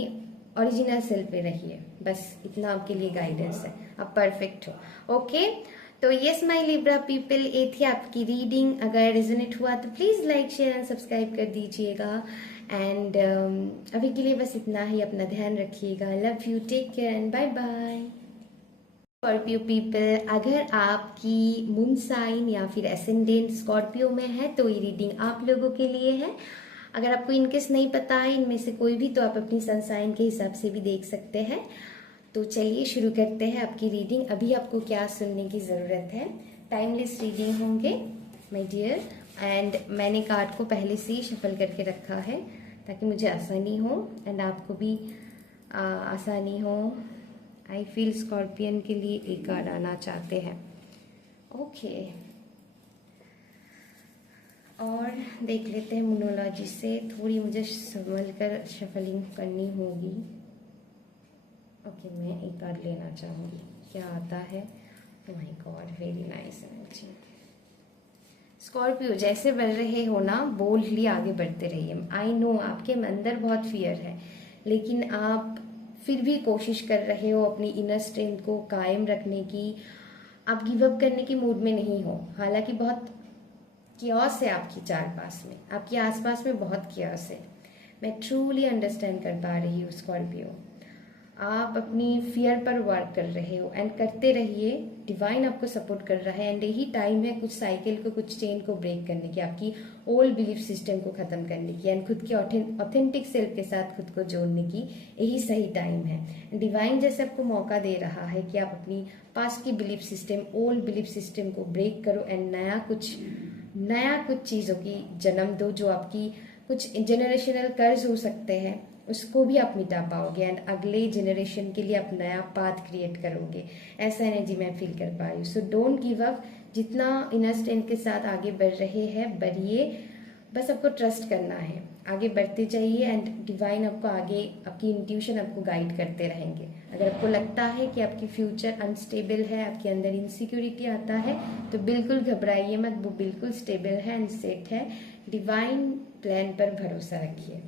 ओरिजिनल सेल्फ पे रहिए, बस इतना आपके लिए गाइडेंस है, आप परफेक्ट हो। ओके, तो यस माय लिब्रा पीपल, ये थी आपकी रीडिंग। अगर रेजोनेट हुआ तो please like share and subscribe कर दीजिएगा, एंड अभी के लिए बस इतना ही। अपना ध्यान रखिएगा। Love you, take care and bye bye. Scorpio people, अगर आपकी मून साइन या फिर एसेंडेंट स्कॉर्पियो में है तो ये रीडिंग आप लोगों के लिए है। अगर आपको इनकेस नहीं पता है इनमें से कोई भी तो आप अपनी सन साइन के हिसाब से भी देख सकते हैं। तो चलिए शुरू करते हैं आपकी रीडिंग। अभी आपको क्या सुनने की ज़रूरत है, टाइमलेस रीडिंग होंगे माय डियर, एंड मैंने कार्ड को पहले से ही शफल करके रखा है ताकि मुझे आसानी हो एंड आपको भी आसानी हो। आई फील स्कॉर्पियन के लिए एक कार्ड आना चाहते हैं। ओके, और देख लेते हैं मोनोलॉजी से, थोड़ी मुझे संभल कर शफलिंग करनी होगी। ओके, मैं एक कार्ड लेना चाहूँगी, क्या आता है। My God, very nice energy. Scorpio, जैसे बढ़ रहे हो ना बोल्डली आगे बढ़ते रहिए। आई नो आपके अंदर बहुत फियर है, लेकिन आप फिर भी कोशिश कर रहे हो अपनी इनर स्ट्रेंथ को कायम रखने की। आप गिव अप करने की मूड में नहीं हो, हालांकि बहुत कियोस है आपकी चार पास में, आपके आसपास में बहुत कियोस है। मैं ट्रूली अंडरस्टैंड कर पा रही हूँ स्कॉर्पियो। आप अपनी फियर पर वर्क कर रहे हो एंड करते रहिए, डिवाइन आपको सपोर्ट कर रहा है, एंड यही टाइम है कुछ साइकिल को, कुछ चेन को ब्रेक करने की, आपकी ओल्ड बिलीफ सिस्टम को खत्म करने की, एंड खुद के ऑथेंटिक सेल्फ के साथ खुद को जोड़ने की यही सही टाइम है। डिवाइन जैसे आपको मौका दे रहा है कि आप अपनी पास्ट की belief system, old belief system को ब्रेक करो एंड नया कुछ चीज़ों की जन्म दो, जो आपकी कुछ जनरेशनल कर्ज हो सकते हैं उसको भी आप मिटा पाओगे, एंड अगले जनरेशन के लिए आप नया पाथ क्रिएट करोगे। ऐसा एनर्जी मैं फील कर पा रही हूँ। सो डोंट गिव अप, जितना इनर स्ट्रेंथ के साथ आगे बढ़ रहे हैं बढ़िए, बस आपको ट्रस्ट करना है, आगे बढ़ते जाइए एंड डिवाइन आपको आगे, आपकी इंट्यूशन आपको गाइड करते रहेंगे। अगर आपको लगता है कि आपकी फ्यूचर अनस्टेबल है, आपके अंदर इनसिक्योरिटी आता है, तो बिल्कुल घबराइए मत, वो बिल्कुल स्टेबल है एंड सेट है। डिवाइन प्लान पर भरोसा रखिए।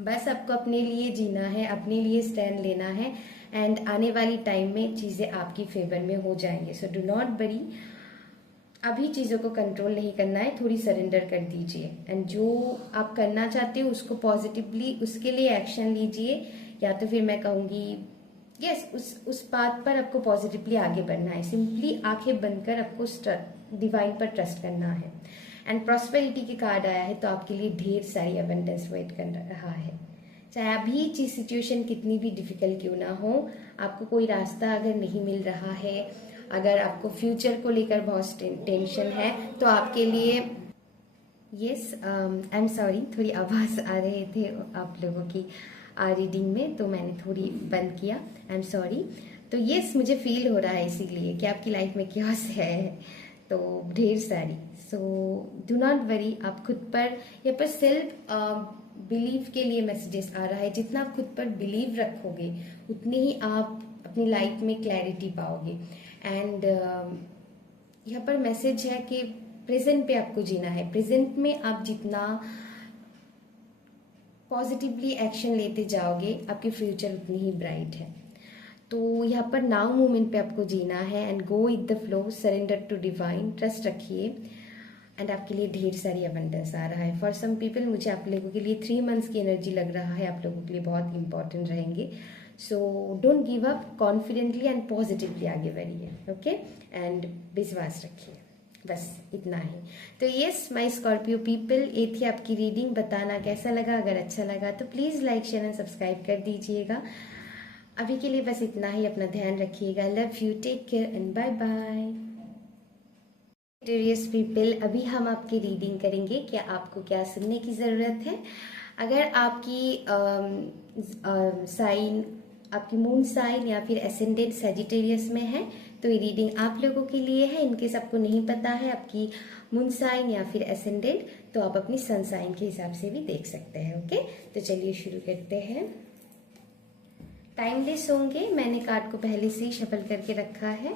बस आपको अपने लिए जीना है, अपने लिए स्टैंड लेना है एंड आने वाली टाइम में चीज़ें आपकी फेवर में हो जाएंगे। सो डू नॉट वरी, अभी चीज़ों को कंट्रोल नहीं करना है, थोड़ी सरेंडर कर दीजिए एंड जो आप करना चाहते हो उसको पॉजिटिवली, उसके लिए एक्शन लीजिए। या तो फिर मैं कहूँगी यस, उस बात पर आपको पॉजिटिवली आगे बढ़ना है। सिंपली आंखें बंद कर आपको डिवाइन पर ट्रस्ट करना है। एंड प्रॉस्पेरिटी के कार्ड आया है, तो आपके लिए ढेर सारी अबंडेंस वेट कर रहा है। चाहे अभी चीज सिचुएशन कितनी भी डिफिकल्ट क्यों ना हो, आपको कोई रास्ता अगर नहीं मिल रहा है, अगर आपको फ्यूचर को लेकर बहुत टेंशन है, तो आपके लिए यस, आई एम सॉरी, थोड़ी आवाज़ आ रहे थे आप लोगों की रीडिंग में, तो मैंने थोड़ी बंद किया, आई एम सॉरी। तो यस, मुझे फील हो रहा है इसीलिए कि आपकी लाइफ में क्या है, तो ढेर सारी। सो डू नॉट वरी, आप खुद पर, यहाँ पर सेल्फ बिलीव के लिए मैसेजेस आ रहा है। जितना आप खुद पर बिलीव रखोगे उतनी ही आप अपनी लाइफ में क्लैरिटी पाओगे। एंड यहाँ पर मैसेज है कि प्रेजेंट पे आपको जीना है। प्रेजेंट में आप जितना पॉजिटिवली एक्शन लेते जाओगे, आपकी फ्यूचर उतनी ही ब्राइट है। तो यहाँ पर नाउ मोमेंट पे आपको जीना है and go with the flow, surrender to divine, trust रखिए एंड आपके लिए ढेर सारी अबंडेंस आ रहा है। फॉर सम पीपल, मुझे आप लोगों के लिए 3 मंथ्स की एनर्जी लग रहा है, आप लोगों के लिए बहुत इंपॉर्टेंट रहेंगे। So don't give up, confidently and positively आगे बढ़िए, ओके, एंड विश्वास रखिए। बस इतना ही। तो यस माय स्कॉर्पियो पीपल, ये थी आपकी रीडिंग। बताना कैसा लगा, अगर अच्छा लगा तो please like share and subscribe कर दीजिएगा। अभी के लिए बस इतना ही, अपना ध्यान रखिएगा। Love you, take care and bye bye. Mysterious people, अभी हम आपकी रीडिंग करेंगे, क्या आपको क्या सुनने की ज़रूरत है। अगर आपकी साइन, आपकी मून साइन या फिर एसेंडेंट सेजिटेरियस में है, तो ये रीडिंग आप लोगों के लिए है। इनकेस आपको नहीं पता है आपकी मून साइन या फिर एसेंडेंट, तो आप अपनी सन साइन के हिसाब से भी देख सकते हैं, ओके। तो चलिए शुरू करते हैं। टाइमलेस होंगे, मैंने कार्ड को पहले से ही शफल करके रखा है,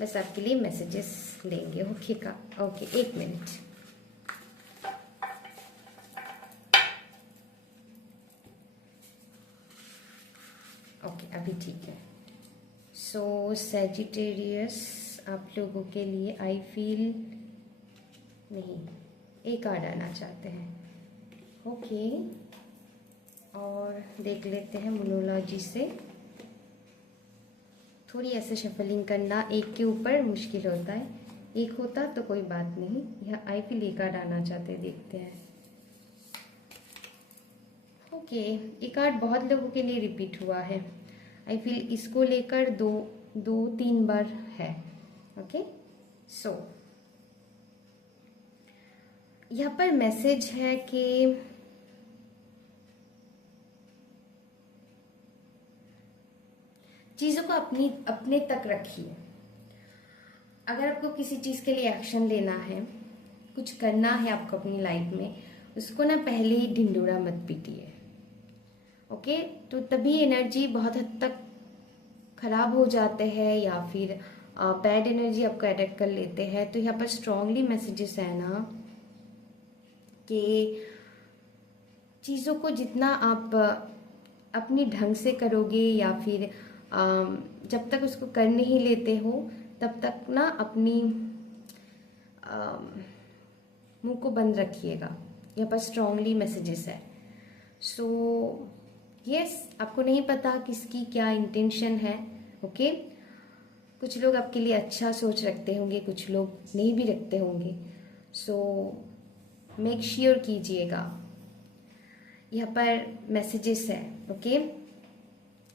बस आपके लिए मैसेजेस लेंगे, ओके का, ओके, 1 मिनट। ओके, अभी ठीक है। सो सैजिटेरियस, आप लोगों के लिए आई फील, नहीं, एक कार्ड आना चाहते हैं, ओके। और देख लेते हैं मोनोलॉजी से। थोड़ी ऐसे शफलिंग करना एक के ऊपर मुश्किल होता है, एक होता तो कोई बात नहीं। यह आई फील एक कार्ड आना चाहते, देखते हैं, ओके। ये कार्ड बहुत लोगों के लिए रिपीट हुआ है, आई फील इसको लेकर दो तीन बार है, ओके। सो यहाँ पर मैसेज है कि चीज़ों को अपने तक रखिए। अगर आपको किसी चीज़ के लिए एक्शन लेना है, कुछ करना है आपको अपनी लाइफ में, उसको ना पहले ही ढिंडोरा मत पीटिए, ओके। तो तभी एनर्जी बहुत हद तक खराब हो जाते हैं या फिर बैड एनर्जी आपको अटैक कर लेते हैं। तो यहाँ पर स्ट्रांगली मैसेजेस है ना कि चीज़ों को जितना आप अपनी ढंग से करोगे या फिर जब तक उसको कर नहीं लेते हो तब तक ना अपनी मुंह को बंद रखिएगा। यहाँ पर स्ट्रांगली मैसेजेस है। सो यस, आपको नहीं पता किसकी क्या इंटेंशन है, ओके। कुछ लोग आपके लिए अच्छा सोच रखते होंगे, कुछ लोग नहीं भी रखते होंगे। सो मेक श्योर कीजिएगा। यहाँ पर मैसेजेस है, ओके।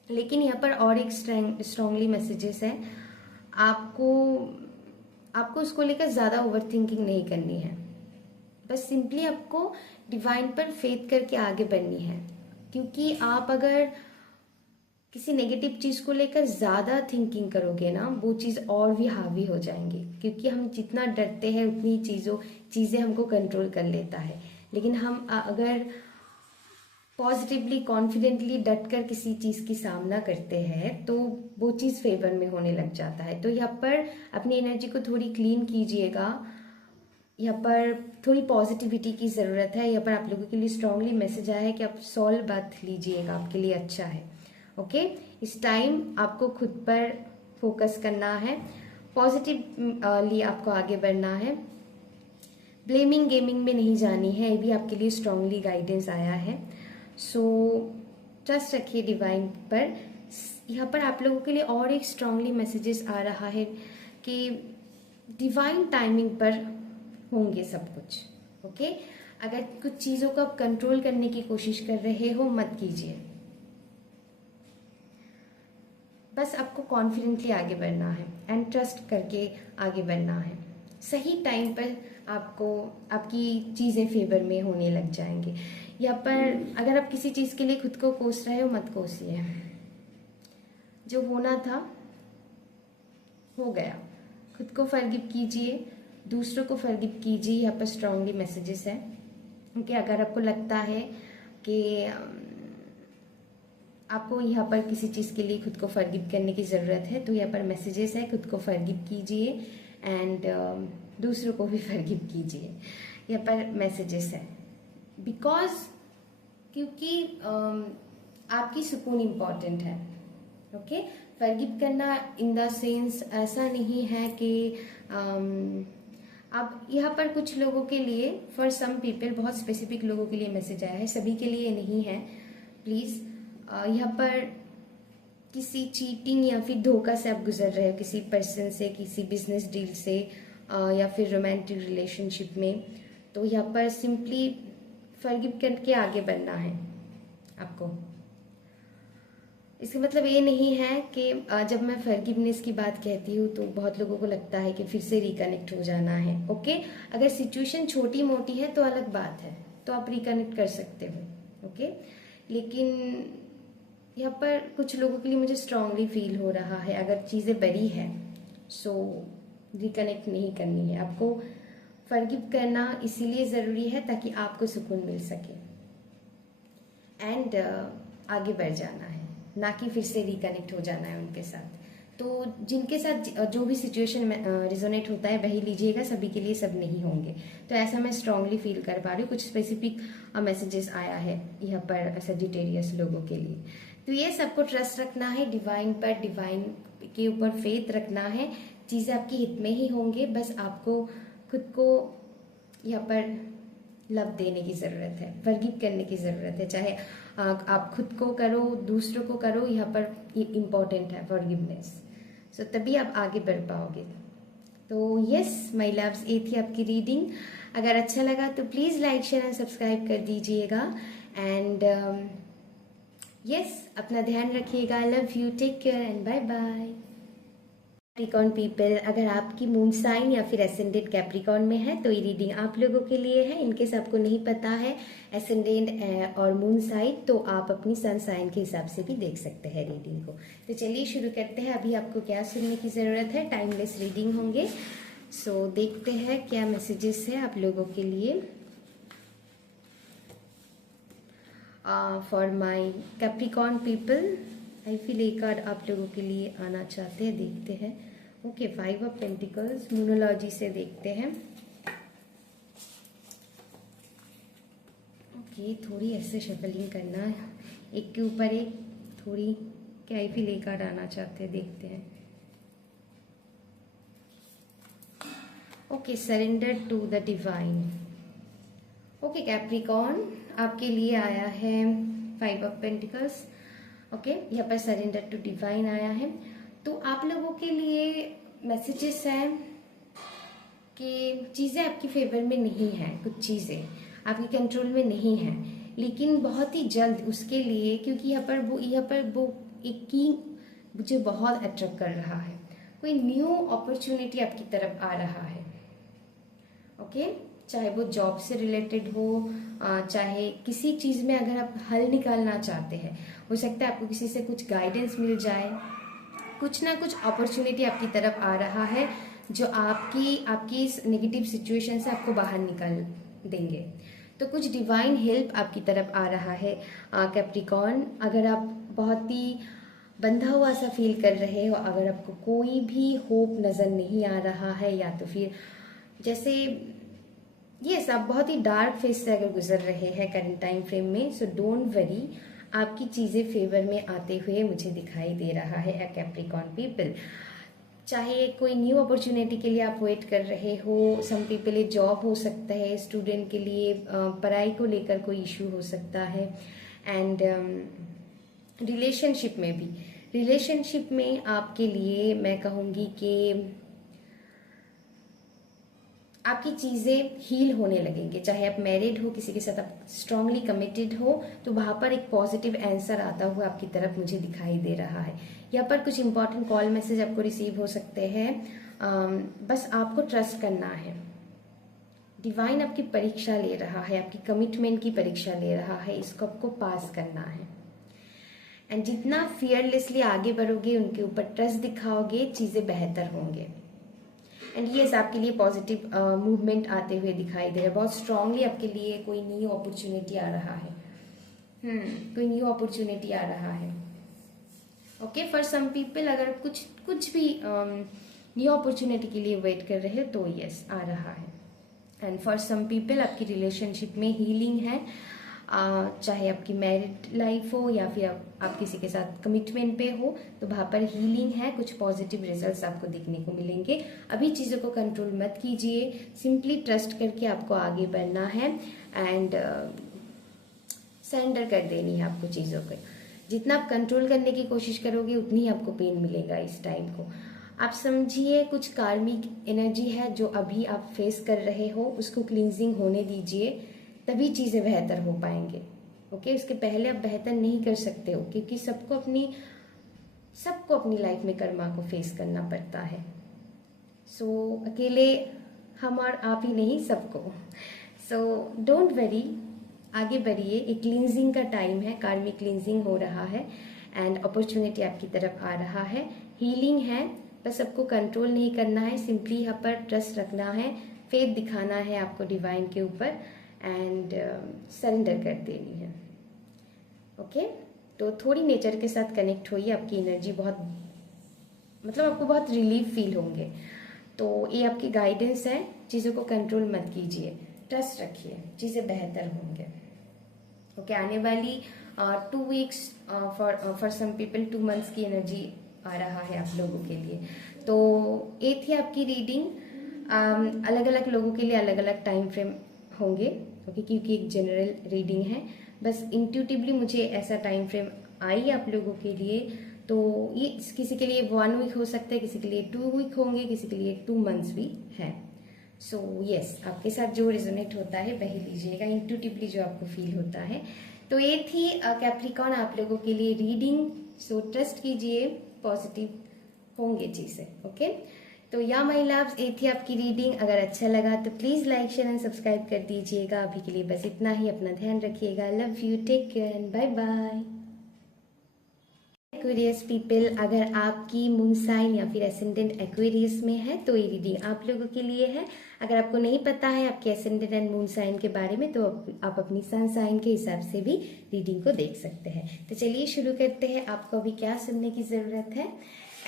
लेकिन यहाँ पर और एक स्ट्रांगली मैसेजेस है, आपको उसको लेकर ज़्यादा ओवर थिंकिंग नहीं करनी है। बस सिंपली आपको डिवाइन पर फेथ करके आगे बढ़नी है। क्योंकि आप अगर किसी नेगेटिव चीज़ को लेकर ज़्यादा थिंकिंग करोगे ना, वो चीज़ और भी हावी हो जाएंगी। क्योंकि हम जितना डरते हैं उतनी चीज़ें हमको कंट्रोल कर लेता है। लेकिन हम अगर पॉजिटिवली कॉन्फिडेंटली डट कर किसी चीज़ की सामना करते हैं तो वो चीज़ फेवर में होने लग जाता है। तो यहाँ पर अपनी एनर्जी को थोड़ी क्लीन कीजिएगा। यहाँ पर थोड़ी पॉजिटिविटी की ज़रूरत है। यहाँ पर आप लोगों के लिए स्ट्रांगली मैसेज आया है कि आप सॉल्व बात लीजिएगा, आपके लिए अच्छा है। ओके, इस टाइम आपको खुद पर फोकस करना है, पॉजिटिवली आपको आगे बढ़ना है, ब्लेमिंग गेमिंग में नहीं जानी है। ये भी आपके लिए स्ट्रांगली गाइडेंस आया है। सो ट्रस्ट रखिए डिवाइन पर। यहाँ पर आप लोगों के लिए और एक स्ट्रांगली मैसेजेस आ रहा है कि डिवाइन टाइमिंग पर होंगे सब कुछ। ओके, अगर कुछ चीज़ों को आप कंट्रोल करने की कोशिश कर रहे हो मत कीजिए, बस आपको कॉन्फिडेंटली आगे बढ़ना है एंड ट्रस्ट करके आगे बढ़ना है। सही टाइम पर आपको आपकी चीज़ें फेवर में होने लग जाएंगे। यहाँ पर अगर आप किसी चीज़ के लिए खुद को कोस रहे हो मत कोसिए, जो होना था हो गया। खुद को फॉरगिव कीजिए, दूसरों को फॉरगिव कीजिए। यहाँ पर स्ट्रांगली मैसेजेस है क्योंकि अगर आपको लगता है कि आपको यहाँ पर किसी चीज़ के लिए खुद को फॉरगिव करने की ज़रूरत है तो यहाँ पर मैसेजेस है, खुद को फॉरगिव कीजिए एंड दूसरों को भी फॉरगिव कीजिए। यहाँ पर मैसेजेस है बिकॉज क्योंकि आपकी सुकून इम्पॉर्टेंट है। ओके, फॉरगिव करना इन द सेंस ऐसा नहीं है कि अब यहाँ पर कुछ लोगों के लिए, फॉर सम पीपल, बहुत स्पेसिफिक लोगों के लिए मैसेज आया है, सभी के लिए नहीं है। प्लीज़ यहाँ पर किसी चीटिंग या फिर धोखा से आप गुजर रहे हो, किसी पर्सन से, किसी बिजनेस डील से या फिर रोमांटिक रिलेशनशिप में, तो यहाँ पर सिंपली फॉरगिव करके आगे बढ़ना है आपको। इसका मतलब ये नहीं है कि जब मैं फॉरगिवनेस की बात कहती हूँ तो बहुत लोगों को लगता है कि फिर से रिकनेक्ट हो जाना है। ओके, अगर सिचुएशन छोटी मोटी है तो अलग बात है, तो आप रिकनेक्ट कर सकते हो। ओके, लेकिन यहाँ पर कुछ लोगों के लिए मुझे स्ट्रांगली फील हो रहा है अगर चीज़ें बड़ी है सो रिकनेक्ट नहीं करनी है आपको। फॉरगिव करना इसीलिए ज़रूरी है ताकि आपको सुकून मिल सके एंड आगे बढ़ जाना है, ना कि फिर से रिकनेक्ट हो जाना है उनके साथ। तो जिनके साथ जो भी सिचुएशन में रिजोनेट होता है वही लीजिएगा, सभी के लिए सब नहीं होंगे। तो ऐसा मैं स्ट्रांगली फील कर पा रही हूँ। कुछ स्पेसिफिक मैसेजेस आया है यहाँ पर सजिटेरियस लोगों के लिए। तो ये सबको ट्रस्ट रखना है डिवाइन पर, डिवाइन के ऊपर फेथ रखना है। चीज़ें आपके हित में ही होंगे, बस आपको खुद को यहाँ पर लव देने की ज़रूरत है, फॉरगिव करने की ज़रूरत है। चाहे आप खुद को करो, दूसरों को करो, यहाँ पर ये इम्पॉर्टेंट है फॉरगिवनेस। सो तभी आप आगे बढ़ पाओगे। तो यस माय लव्स, ये थी आपकी रीडिंग। अगर अच्छा लगा तो please like, share and subscribe कर दीजिएगा एंड यस, अपना ध्यान रखिएगा। Love you, take care and bye bye. Capricorn people, अगर आपकी मून साइन या फिर एसेंडेंट कैप्रिकॉर्न में है तो ये रीडिंग आप लोगों के लिए है। इनके सबको नहीं पता है एसेंडेंट और मून साइन, तो आप अपनी सन साइन के हिसाब से भी देख सकते हैं रीडिंग को। तो चलिए शुरू करते हैं। अभी आपको क्या सुनने की ज़रूरत है, टाइमलेस रीडिंग होंगे। सो देखते हैं क्या मैसेजेस है आप लोगों के लिए for my Capricorn people. I feel एक कार्ड आप लोगों के लिए आना चाहते हैं, देखते हैं। ओके, 5 ऑफ पेंटिकल्स, न्यूमरोलॉजी से देखते हैं। ओके, थोड़ी ऐसे शफलिंग करना है, एक के ऊपर एक, थोड़ी क्या आई फील एक कार्ड आना चाहते हैं, देखते हैं। Okay, surrender to the divine. Okay Capricorn, आपके लिए आया है 5 ऑफ पेंटिकल्स। ओके, यहाँ पर सरेंडर टू डिवाइन आया है। तो आप लोगों के लिए मैसेजेस हैं कि चीज़ें आपकी फेवर में नहीं हैं, कुछ चीज़ें आपके कंट्रोल में नहीं हैं, लेकिन बहुत ही जल्द उसके लिए, क्योंकि यहाँ पर वो एक की मुझे बहुत अट्रैक्ट कर रहा है। कोई न्यू अपॉर्चुनिटी आपकी तरफ आ रहा है। ओके, चाहे वो जॉब से रिलेटेड हो, चाहे किसी चीज़ में अगर आप हल निकालना चाहते हैं, हो सकता है आपको किसी से कुछ गाइडेंस मिल जाए। कुछ ना कुछ अपॉर्चुनिटी आपकी तरफ आ रहा है जो आपकी इस नेगेटिव सिचुएशन से आपको बाहर निकाल देंगे। तो कुछ डिवाइन हेल्प आपकी तरफ आ रहा है कैप्रिकॉर्न। अगर आप बहुत ही बंधा हुआ सा फील कर रहे हो, अगर आपको कोई भी होप नज़र नहीं आ रहा है, या तो फिर जैसे यस आप बहुत ही डार्क फेज से अगर गुजर रहे हैं करंट टाइम फ्रेम में, सो डोंट वरी, आपकी चीज़ें फेवर में आते हुए मुझे दिखाई दे रहा है कैप्रिकॉर्न पीपल। चाहे कोई न्यू अपॉर्चुनिटी के लिए आप वेट कर रहे हो, सम पीपल ये जॉब हो सकता है, स्टूडेंट के लिए पढ़ाई को लेकर कोई इशू हो सकता है, एंड रिलेशनशिप में भी, रिलेशनशिप में आपके लिए मैं कहूँगी कि आपकी चीज़ें हील होने लगेंगे। चाहे आप मैरिड हो, किसी के साथ आप स्ट्रांगली कमिटेड हो, तो वहाँ पर एक पॉजिटिव आंसर आता हुआ आपकी तरफ मुझे दिखाई दे रहा है। यहाँ पर कुछ इंपॉर्टेंट कॉल मैसेज आपको रिसीव हो सकते हैं। बस आपको ट्रस्ट करना है। डिवाइन आपकी परीक्षा ले रहा है, आपकी कमिटमेंट की परीक्षा ले रहा है, इसको आपको पास करना है। एंड जितना फियरलेसली आगे बढ़ोगे, उनके ऊपर ट्रस्ट दिखाओगे, चीज़ें बेहतर होंगे। एंड ये आपके लिए पॉजिटिव मूवमेंट आते हुए दिखाई दे रहा है। बहुत स्ट्रांगली आपके लिए कोई न्यू अपॉर्चुनिटी आ रहा है। कोई न्यू अपॉर्चुनिटी आ रहा है। ओके, फॉर सम पीपल अगर कुछ भी न्यू अपॉर्चुनिटी के लिए वेट कर रहे हैं तो यस आ रहा है। एंड फॉर सम पीपल आपकी रिलेशनशिप में हीलिंग है, चाहे आपकी मैरिड लाइफ हो या फिर आप किसी के साथ कमिटमेंट पे हो, तो वहाँ पर हीलिंग है, कुछ पॉजिटिव रिजल्ट्स आपको देखने को मिलेंगे। अभी चीज़ों को कंट्रोल मत कीजिए, सिंपली ट्रस्ट करके आपको आगे बढ़ना है एंड सरेंडर कर देनी है आपको चीज़ों को। जितना आप कंट्रोल करने की कोशिश करोगे उतनी ही आपको पेन मिलेगा इस टाइम को। आप समझिए कुछ कार्मिक एनर्जी है जो अभी आप फेस कर रहे हो, उसको क्लींजिंग होने दीजिए, तभी चीज़ें बेहतर हो पाएंगे। ओके, उसके पहले आप बेहतर नहीं कर सकते हो, क्योंकि सबको अपनी लाइफ में कर्मा को फेस करना पड़ता है। सो अकेले हम और आप ही नहीं, सबको। सो डोंट वरी, आगे बढ़िए। एक क्लींजिंग का टाइम है, कार्मिक क्लींजिंग हो रहा है एंड अपॉर्चुनिटी आपकी तरफ आ रहा है, हीलिंग है। बस सबको कंट्रोल नहीं करना है, सिंपली यहाँ पर ट्रस्ट रखना है, फेथ दिखाना है आपको डिवाइन के ऊपर एंड सरेंडर कर देनी है। ओके, तो थोड़ी नेचर के साथ कनेक्ट होइए, आपकी एनर्जी बहुत आपको बहुत रिलीफ फील होंगे। तो ये आपकी गाइडेंस है, चीज़ों को कंट्रोल मत कीजिए, ट्रस्ट रखिए, चीज़ें बेहतर होंगे। ओके, आने वाली 2 weeks for some people 2 months की एनर्जी आ रहा है आप लोगों के लिए। तो ये थी आपकी रीडिंग। अलग अलग लोगों के लिए अलग अलग टाइम फ्रेम होंगे, ओके, क्योंकि एक जनरल रीडिंग है। बस इंट्यूटिवली मुझे ऐसा टाइम फ्रेम आई आप लोगों के लिए। तो ये किसी के लिए 1 वीक हो सकता है, किसी के लिए 2 वीक होंगे, किसी के लिए 2 मंथ्स भी है। सो यस, आपके साथ जो रेजोनेट होता है वही लीजिएगा, इंट्यूटिवली जो आपको फील होता है। तो ये थी कैप्रिकॉर्न आप लोगों के लिए रीडिंग। सो ट्रस्ट कीजिए, पॉजिटिव होंगे चीज़ें। ओके, तो या माय लव्स, ये थी आपकी रीडिंग। अगर अच्छा लगा तो please like share and subscribe कर दीजिएगा। अभी के लिए बस इतना ही, अपना ध्यान रखिएगा। Love you, take care and bye bye. Aquarius people, अगर आपकी मून साइन या फिर एसेंडेंट एक्वेरियस में है तो ये रीडिंग आप लोगों के लिए है। अगर आपको नहीं पता है आपके एसेंडेंट एंड मून साइन के बारे में, तो आप अपनी सन साइन के हिसाब से भी रीडिंग को देख सकते हैं। तो चलिए शुरू करते हैं, आपको अभी क्या सुनने की ज़रूरत है।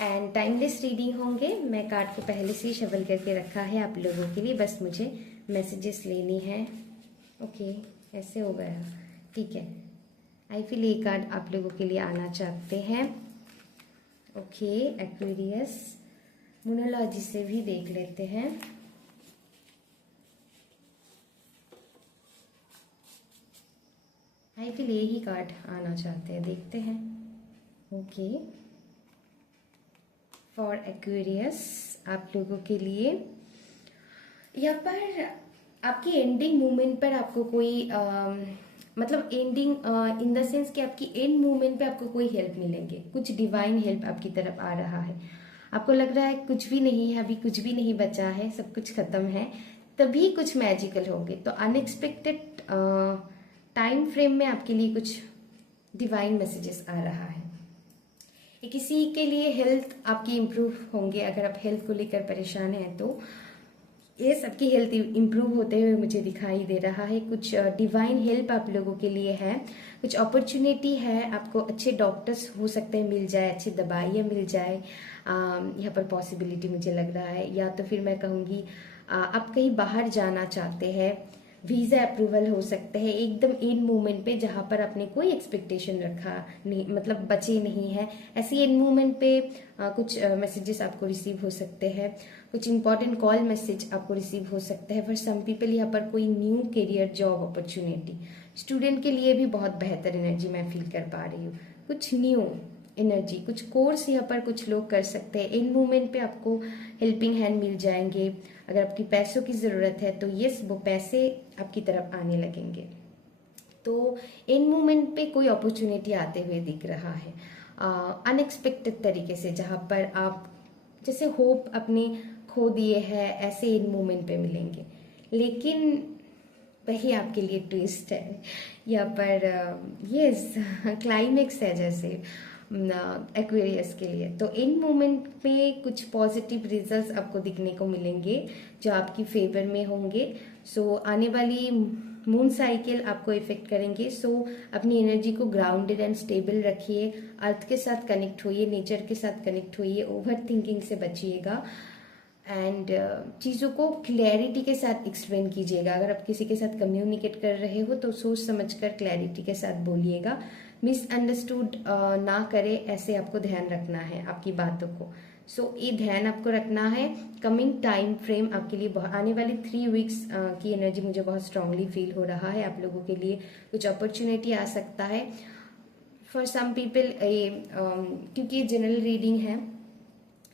एंड टाइमलेस रीडिंग होंगे। मैं कार्ड को पहले से ही शफल करके रखा है आप लोगों के लिए, बस मुझे मैसेजेस लेनी है। ओके, ऐसे हो गया, ठीक है। आई फील ये कार्ड आप लोगों के लिए आना चाहते हैं। ओके, एक्वेरियस मोनोलॉजी से भी देख लेते हैं। आई फील यही कार्ड आना चाहते हैं, देखते हैं। ओके, फॉर एक्वेरियस आप लोगों के लिए यहाँ पर आपकी एंडिंग मूवमेंट पर आपको कोई एंडिंग इन द सेंस कि आपकी एंड मूवमेंट पे आपको कोई हेल्प मिलेंगे, कुछ डिवाइन हेल्प आपकी तरफ आ रहा है। आपको लग रहा है कुछ भी नहीं है, अभी कुछ भी नहीं बचा है, सब कुछ खत्म है, तभी कुछ मैजिकल होंगे। तो अनएक्सपेक्टेड टाइम फ्रेम में आपके लिए कुछ डिवाइन मैसेजेस आ रहा है। किसी के लिए हेल्थ आपकी इम्प्रूव होंगे, अगर आप हेल्थ को लेकर परेशान हैं तो ये सबकी हेल्थ इम्प्रूव होते हुए मुझे दिखाई दे रहा है। कुछ डिवाइन हेल्प आप लोगों के लिए है, कुछ अपॉर्चुनिटी है, आपको अच्छे डॉक्टर्स हो सकते हैं मिल जाए, अच्छी दवाइयाँ मिल जाए, यहाँ पर पॉसिबिलिटी मुझे लग रहा है। या तो फिर मैं कहूँगी आप कहीं बाहर जाना चाहते हैं, वीज़ा अप्रूवल हो सकते हैं एकदम इन मोमेंट पे, जहाँ पर आपने कोई एक्सपेक्टेशन रखा नहीं, मतलब बचे नहीं है, ऐसे इन मोमेंट पे कुछ मैसेजेस आपको रिसीव हो सकते हैं, कुछ इंपॉर्टेंट कॉल मैसेज आपको रिसीव हो सकते हैं। फॉर सम पीपल यहाँ पर कोई new career job opportunity, student के लिए भी बहुत बेहतर एनर्जी मैं फील कर पा रही हूँ। कुछ न्यू एनर्जी, कुछ कोर्स यहाँ पर कुछ लोग कर सकते हैं। इन मोमेंट पे आपको हेल्पिंग हैंड मिल जाएंगे। अगर आपकी पैसों की ज़रूरत है तो यस, वो पैसे आपकी तरफ आने लगेंगे। तो इन मोमेंट पे कोई अपॉर्चुनिटी आते हुए दिख रहा है अनएक्सपेक्टेड तरीके से, जहाँ पर आप जैसे होप अपने खो दिए हैं, ऐसे इन मोमेंट पे मिलेंगे। लेकिन वही आपके लिए ट्विस्ट है यहाँ पर, यस क्लाइमेक्स है जैसे एक्वेरियस के लिए। तो इन मोमेंट पे कुछ पॉजिटिव रिजल्ट्स आपको दिखने को मिलेंगे जो आपकी फेवर में होंगे। सो आने वाली मून साइकिल आपको इफेक्ट करेंगे। सो अपनी एनर्जी को ग्राउंडेड एंड स्टेबल रखिए, अर्थ के साथ कनेक्ट होइए, नेचर के साथ कनेक्ट होइए, ओवर थिंकिंग से बचिएगा एंड चीज़ों को क्लैरिटी के साथ एक्सप्लेन कीजिएगा। अगर आप किसी के साथ कम्युनिकेट कर रहे हो तो सोच समझकर क्लैरिटी के साथ बोलिएगा, मिसअंडरस्टूड ना करे, ऐसे आपको ध्यान रखना है आपकी बातों को। सो ये ध्यान आपको रखना है। कमिंग टाइम फ्रेम आपके लिए आने वाली 3 वीक्स की एनर्जी मुझे बहुत स्ट्रांगली फील हो रहा है। आप लोगों के लिए कुछ अपॉर्चुनिटी आ सकता है। फॉर सम पीपल क्योंकि ये जनरल रीडिंग है,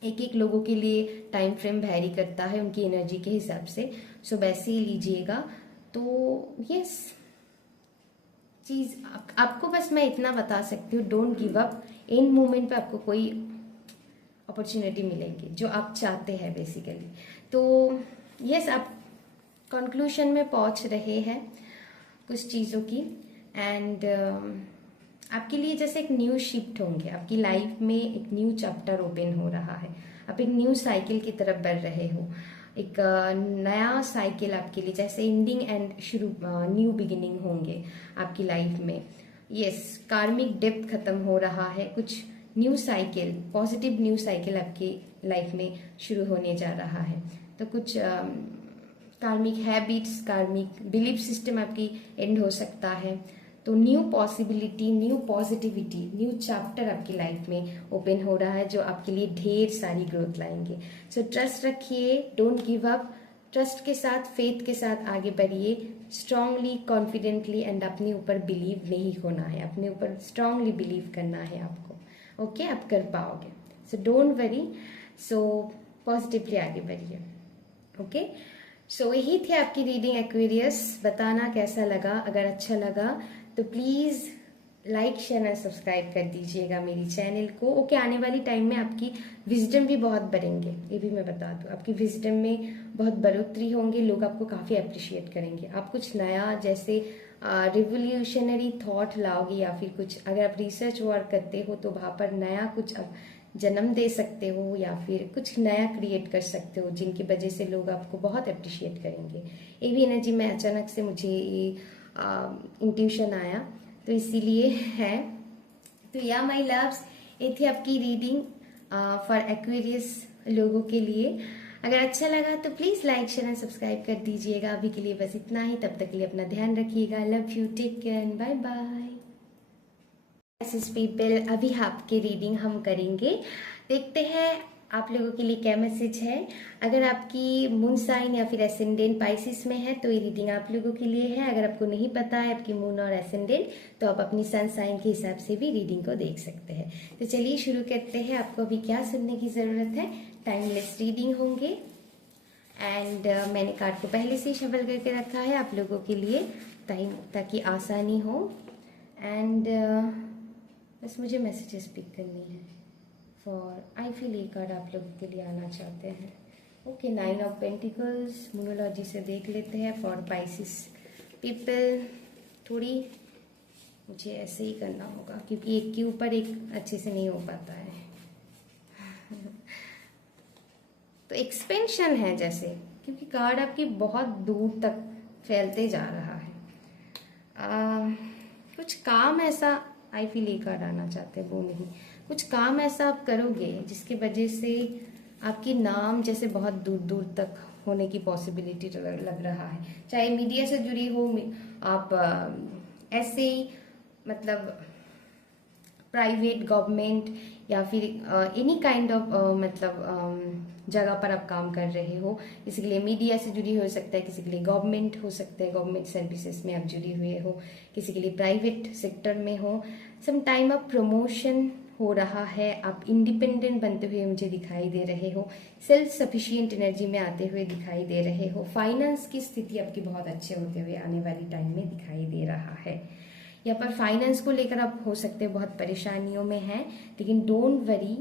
एक एक लोगों के लिए टाइम फ्रेम वैरी करता है उनकी एनर्जी के हिसाब से। सो वैसे ही लीजिएगा। तो यस, चीज आपको बस मैं इतना बता सकती हूँ, don't give up. In moment पे आपको कोई अपॉर्चुनिटी मिलेगी जो आप चाहते हैं बेसिकली। तो यस, आप कंक्लूजन में पहुंच रहे हैं कुछ चीज़ों की एंड आपके लिए जैसे एक न्यू शिफ्ट होंगे आपकी लाइफ में, एक न्यू चैप्टर ओपन हो रहा है, आप एक न्यू साइकिल की तरफ बढ़ रहे हो। एक नया साइकिल आपके लिए जैसे एंडिंग एंड शुरू, न्यू बिगिनिंग होंगे आपकी लाइफ में। यस, कार्मिक डेप्थ खत्म हो रहा है, कुछ new cycle, positive new cycle आपकी लाइफ में शुरू होने जा रहा है। तो कुछ कार्मिक हैबिट्स, कार्मिक बिलीफ सिस्टम आपकी एंड हो सकता है। तो new possibility, new positivity, new chapter आपकी लाइफ में ओपन हो रहा है जो आपके लिए ढेर सारी ग्रोथ लाएंगे। सो ट्रस्ट रखिए, डोंट गिव अप, ट्रस्ट के साथ, फेथ के साथ आगे बढ़िए, स्ट्रांगली, कॉन्फिडेंटली एंड अपने ऊपर बिलीव नहीं होना है, अपने ऊपर स्ट्रांगली बिलीव करना है आपको। ओके, आप कर पाओगे। So don't worry, so positively आगे बढ़िए। ओके, सो यही थी आपकी रीडिंग एक्वेरियस। बताना कैसा लगा, अगर अच्छा लगा तो please like share and subscribe कर दीजिएगा मेरी चैनल को। ओके, आने वाली टाइम में आपकी विजडम भी बहुत बढ़ेंगे, ये भी मैं बता दूँ, आपकी विजडम में बहुत बढ़ोतरी होंगे, लोग आपको काफ़ी अप्रिशिएट करेंगे। आप कुछ नया जैसे रिवोल्यूशनरी थॉट लाओगे, या फिर कुछ अगर आप रिसर्च वर्क करते हो तो वहाँ पर नया कुछ जन्म दे सकते हो, या फिर कुछ नया क्रिएट कर सकते हो जिनकी वजह से लोग आपको बहुत अप्रिशिएट करेंगे। ये भी एनर्जी में अचानक से मुझे ये इंट्यूशन आया, तो इसीलिए है। तो या माय लव्स, ये थी आपकी रीडिंग फॉर एक्वेरियस लोगों के लिए। अगर अच्छा लगा तो please like share and subscribe कर दीजिएगा। अभी के लिए बस इतना ही, तब तक के लिए अपना ध्यान रखिएगा। Love you, take care and bye bye. People, अभी आपके रीडिंग हम करेंगे, देखते हैं आप लोगों के लिए क्या मैसेज है। अगर आपकी मून साइन या फिर एसेंडेंट पाइसिस में है तो ये रीडिंग आप लोगों के लिए है। अगर आपको नहीं पता है आपकी मून और एसेंडेंट, तो आप अपनी सन साइन के हिसाब से भी रीडिंग को देख सकते हैं। तो चलिए शुरू करते हैं। आपको अभी क्या सुनने की ज़रूरत है? टाइमलेस रीडिंग होंगे एंड मैंने कार्ड को पहले से शफल करके रखा है आप लोगों के लिए ताकि आसानी हो। एंड बस मुझे मैसेजेस पिक करनी है फॉर आई फील ये कार्ड आप लोगों के लिए आना चाहते हैं। ओके, 9 ऑफ पेंटिकल्स मोनोलॉजी से देख लेते हैं फॉर पाइसिस पीपल। थोड़ी मुझे ऐसे ही करना होगा क्योंकि एक के ऊपर एक अच्छे से नहीं हो पाता है। तो एक्सपेंशन है, जैसे क्योंकि कार्ड आपकी बहुत दूर तक फैलते जा रहा है। कुछ काम ऐसा आई फील ये कार्ड आना चाहते हैं, वो नहीं, कुछ काम ऐसा आप करोगे जिसकी वजह से आपकी नाम जैसे बहुत दूर दूर तक होने की पॉसिबिलिटी लग रहा है। चाहे मीडिया से जुड़ी हो आप, ऐसे ही मतलब प्राइवेट, गवर्नमेंट या फिर एनी काइंड ऑफ मतलब जगह पर आप काम कर रहे हो। किसी के लिए मीडिया से जुड़ी हो सकता है, किसी के लिए गवर्नमेंट हो सकता है, गवर्नमेंट सर्विसेज में आप जुड़ी हुए हो, किसी के लिए प्राइवेट सेक्टर में हो। सम टाइम आप प्रमोशन हो रहा है, आप इंडिपेंडेंट बनते हुए मुझे दिखाई दे रहे हो, सेल्फ सफिशिएंट एनर्जी में आते हुए दिखाई दे रहे हो। फाइनेंस की स्थिति आपकी बहुत अच्छे होते हुए आने वाली टाइम में दिखाई दे रहा है। यहाँ पर फाइनेंस को लेकर आप हो सकते हैं बहुत परेशानियों में हैं, लेकिन डोंट वरी,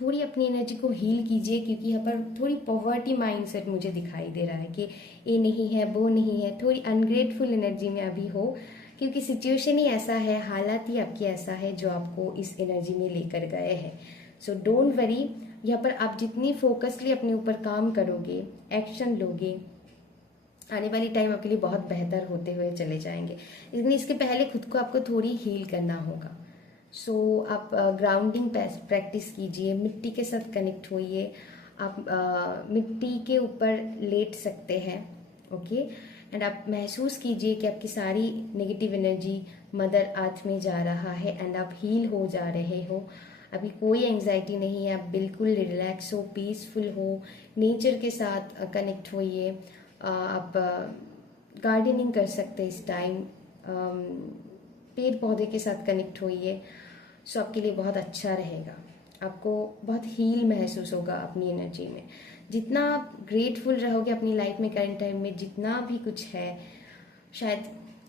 थोड़ी अपनी एनर्जी को हील कीजिए, क्योंकि यहाँ पर थोड़ी पॉवर्टी माइंडसेट मुझे दिखाई दे रहा है कि ये नहीं है, वो नहीं है, थोड़ी अनग्रेटफुल एनर्जी में अभी हो, क्योंकि सिचुएशन ही ऐसा है, हालात ही आपकी ऐसा है जो आपको इस एनर्जी में लेकर गए हैं। सो डोंट वरी, यहाँ पर आप जितनी फोकसली अपने ऊपर काम करोगे, एक्शन लोगे, आने वाली टाइम आपके लिए बहुत बेहतर होते हुए चले जाएंगे। लेकिन इसके पहले खुद को आपको थोड़ी हील करना होगा। सो आप ग्राउंडिंग प्रैक्टिस कीजिए, मिट्टी के साथ कनेक्ट होइए। आप मिट्टी के ऊपर लेट सकते हैं, ओके, एंड आप महसूस कीजिए कि आपकी सारी नेगेटिव एनर्जी मदर अर्थ में जा रहा है एंड आप हील हो जा रहे हो। अभी कोई एंजाइटी नहीं है, आप बिल्कुल रिलैक्स हो, पीसफुल हो, नेचर के साथ कनेक्ट होइए। आप गार्डनिंग कर सकते हैं इस टाइम, पेड़ पौधे के साथ कनेक्ट होइए। सो आपके लिए बहुत अच्छा रहेगा, आपको बहुत हील महसूस होगा अपनी एनर्जी में। जितना आप ग्रेटफुल रहोगे अपनी लाइफ में, करंट टाइम में जितना भी कुछ है, शायद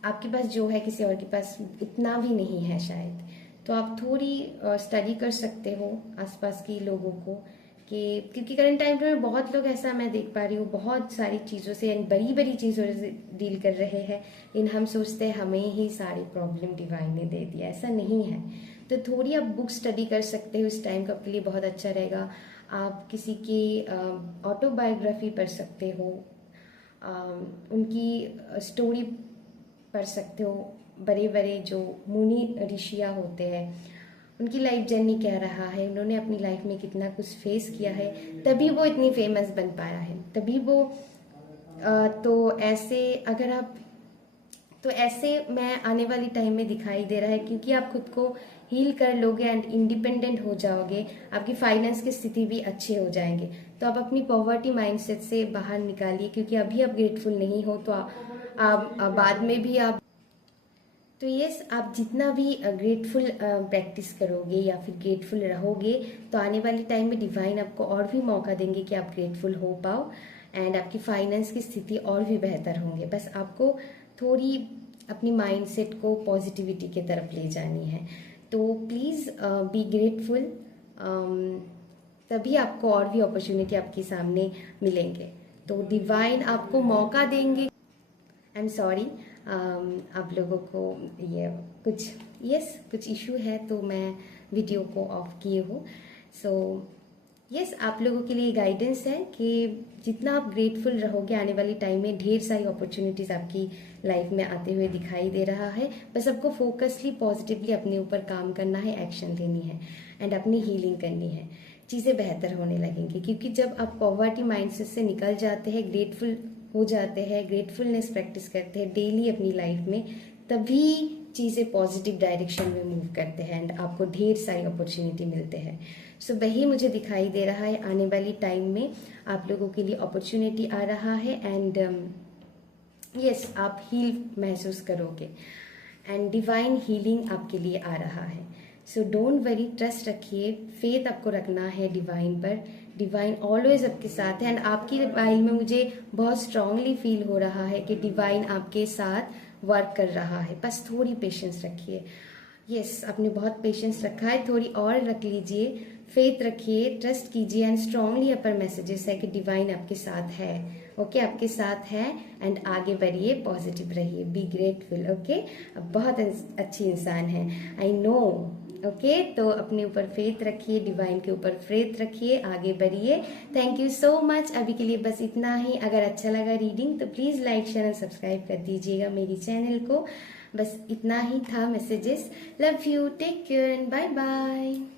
आपके पास जो है किसी और के पास उतना भी नहीं है शायद। तो आप थोड़ी स्टडी कर सकते हो आसपास के लोगों को, कि क्योंकि करंट टाइम में बहुत लोग, ऐसा मैं देख पा रही हूँ, बहुत सारी चीज़ों से, बड़ी बड़ी चीज़ों से डील कर रहे हैं, लेकिन हम सोचते हैं हमें ही सारी प्रॉब्लम डिवाइन ने दे दिया। ऐसा नहीं है। तो थोड़ी आप बुक स्टडी कर सकते हो, इस टाइम का आपके लिए बहुत अच्छा रहेगा। आप किसी की ऑटोबायोग्राफी पढ़ सकते हो, उनकी स्टोरी पढ़ सकते हो। बड़े बड़े जो मुनि ऋषियाँ होते हैं, उनकी लाइफ जर्नी क्या रहा है, उन्होंने अपनी लाइफ में कितना कुछ फेस किया है, तभी वो इतनी फेमस बन पाया है, तभी वो तो ऐसे अगर आप, तो ऐसे मैं आने वाली टाइम में दिखाई दे रहा है, क्योंकि आप खुद को हील कर लोगे एंड इंडिपेंडेंट हो जाओगे, आपकी फाइनेंस की स्थिति भी अच्छे हो जाएंगे। तो आप अपनी पॉवर्टी माइंडसेट से बाहर निकालिए, क्योंकि अभी आप ग्रेटफुल नहीं हो तो आप बाद में भी आप, तो यस, आप जितना भी ग्रेटफुल प्रैक्टिस करोगे या फिर ग्रेटफुल रहोगे, तो आने वाले टाइम में डिवाइन आपको और भी मौका देंगे कि आप ग्रेटफुल हो पाओ एंड आपकी फाइनेंस की स्थिति और भी बेहतर होंगे। बस आपको थोड़ी अपनी माइंडसेट को पॉजिटिविटी की तरफ ले जानी है। तो प्लीज़ बी ग्रेटफुल, तभी आपको और भी अपॉर्चुनिटी आपके सामने मिलेंगे। तो डिवाइन आपको मौका देंगे। आई एम सॉरी, आप लोगों को ये कुछ इशू है, तो मैं वीडियो को ऑफ किए हूँ। सो यस, आप लोगों के लिए गाइडेंस है कि जितना आप ग्रेटफुल रहोगे, आने वाली टाइम में ढेर सारी अपॉर्चुनिटीज़ आपकी लाइफ में आते हुए दिखाई दे रहा है। बस आपको फोकसली, पॉजिटिवली अपने ऊपर काम करना है, एक्शन लेनी है एंड अपनी हीलिंग करनी है। चीज़ें बेहतर होने लगेंगी, क्योंकि जब आप पॉवर्टी माइंडसेट से निकल जाते हैं, ग्रेटफुल हो जाते हैं, ग्रेटफुलनेस प्रैक्टिस करते हैं डेली अपनी लाइफ में, तभी चीज़ें पॉजिटिव डायरेक्शन में मूव करते हैं एंड आपको ढेर सारी अपॉर्चुनिटी मिलते हैं। सो वही मुझे दिखाई दे रहा है, आने वाली टाइम में आप लोगों के लिए अपॉर्चुनिटी आ रहा है एंड यस, आप हील महसूस करोगे एंड डिवाइन हीलिंग आपके लिए आ रहा है। सो डोंट वरी, ट्रस्ट रखिए, फेथ आपको रखना है डिवाइन पर। डिवाइन ऑलवेज आपके साथ है एंड आपकी लाइफ में मुझे बहुत स्ट्रांगली फील हो रहा है कि डिवाइन आपके साथ वर्क कर रहा है। बस थोड़ी पेशेंस रखिए। यस, आपने बहुत पेशेंस रखा है, थोड़ी और रख लीजिए, फेथ रखिए, ट्रस्ट कीजिए एंड स्ट्रांगली अपर मैसेजेस है कि डिवाइन आपके साथ है। ओके, आपके साथ है एंड आगे बढ़िए, पॉजिटिव रहिए, बी ग्रेटफुल। ओके, आप बहुत अच्छी इंसान हैं। आई नो ओके, तो अपने ऊपर फेथ रखिए, डिवाइन के ऊपर फेथ रखिए, आगे बढ़िए। Thank you so much. अभी के लिए बस इतना ही। अगर अच्छा लगा रीडिंग तो प्लीज़ लाइक शेयर और सब्सक्राइब कर दीजिएगा मेरी चैनल को। बस इतना ही था messages. Love you, take care and bye bye.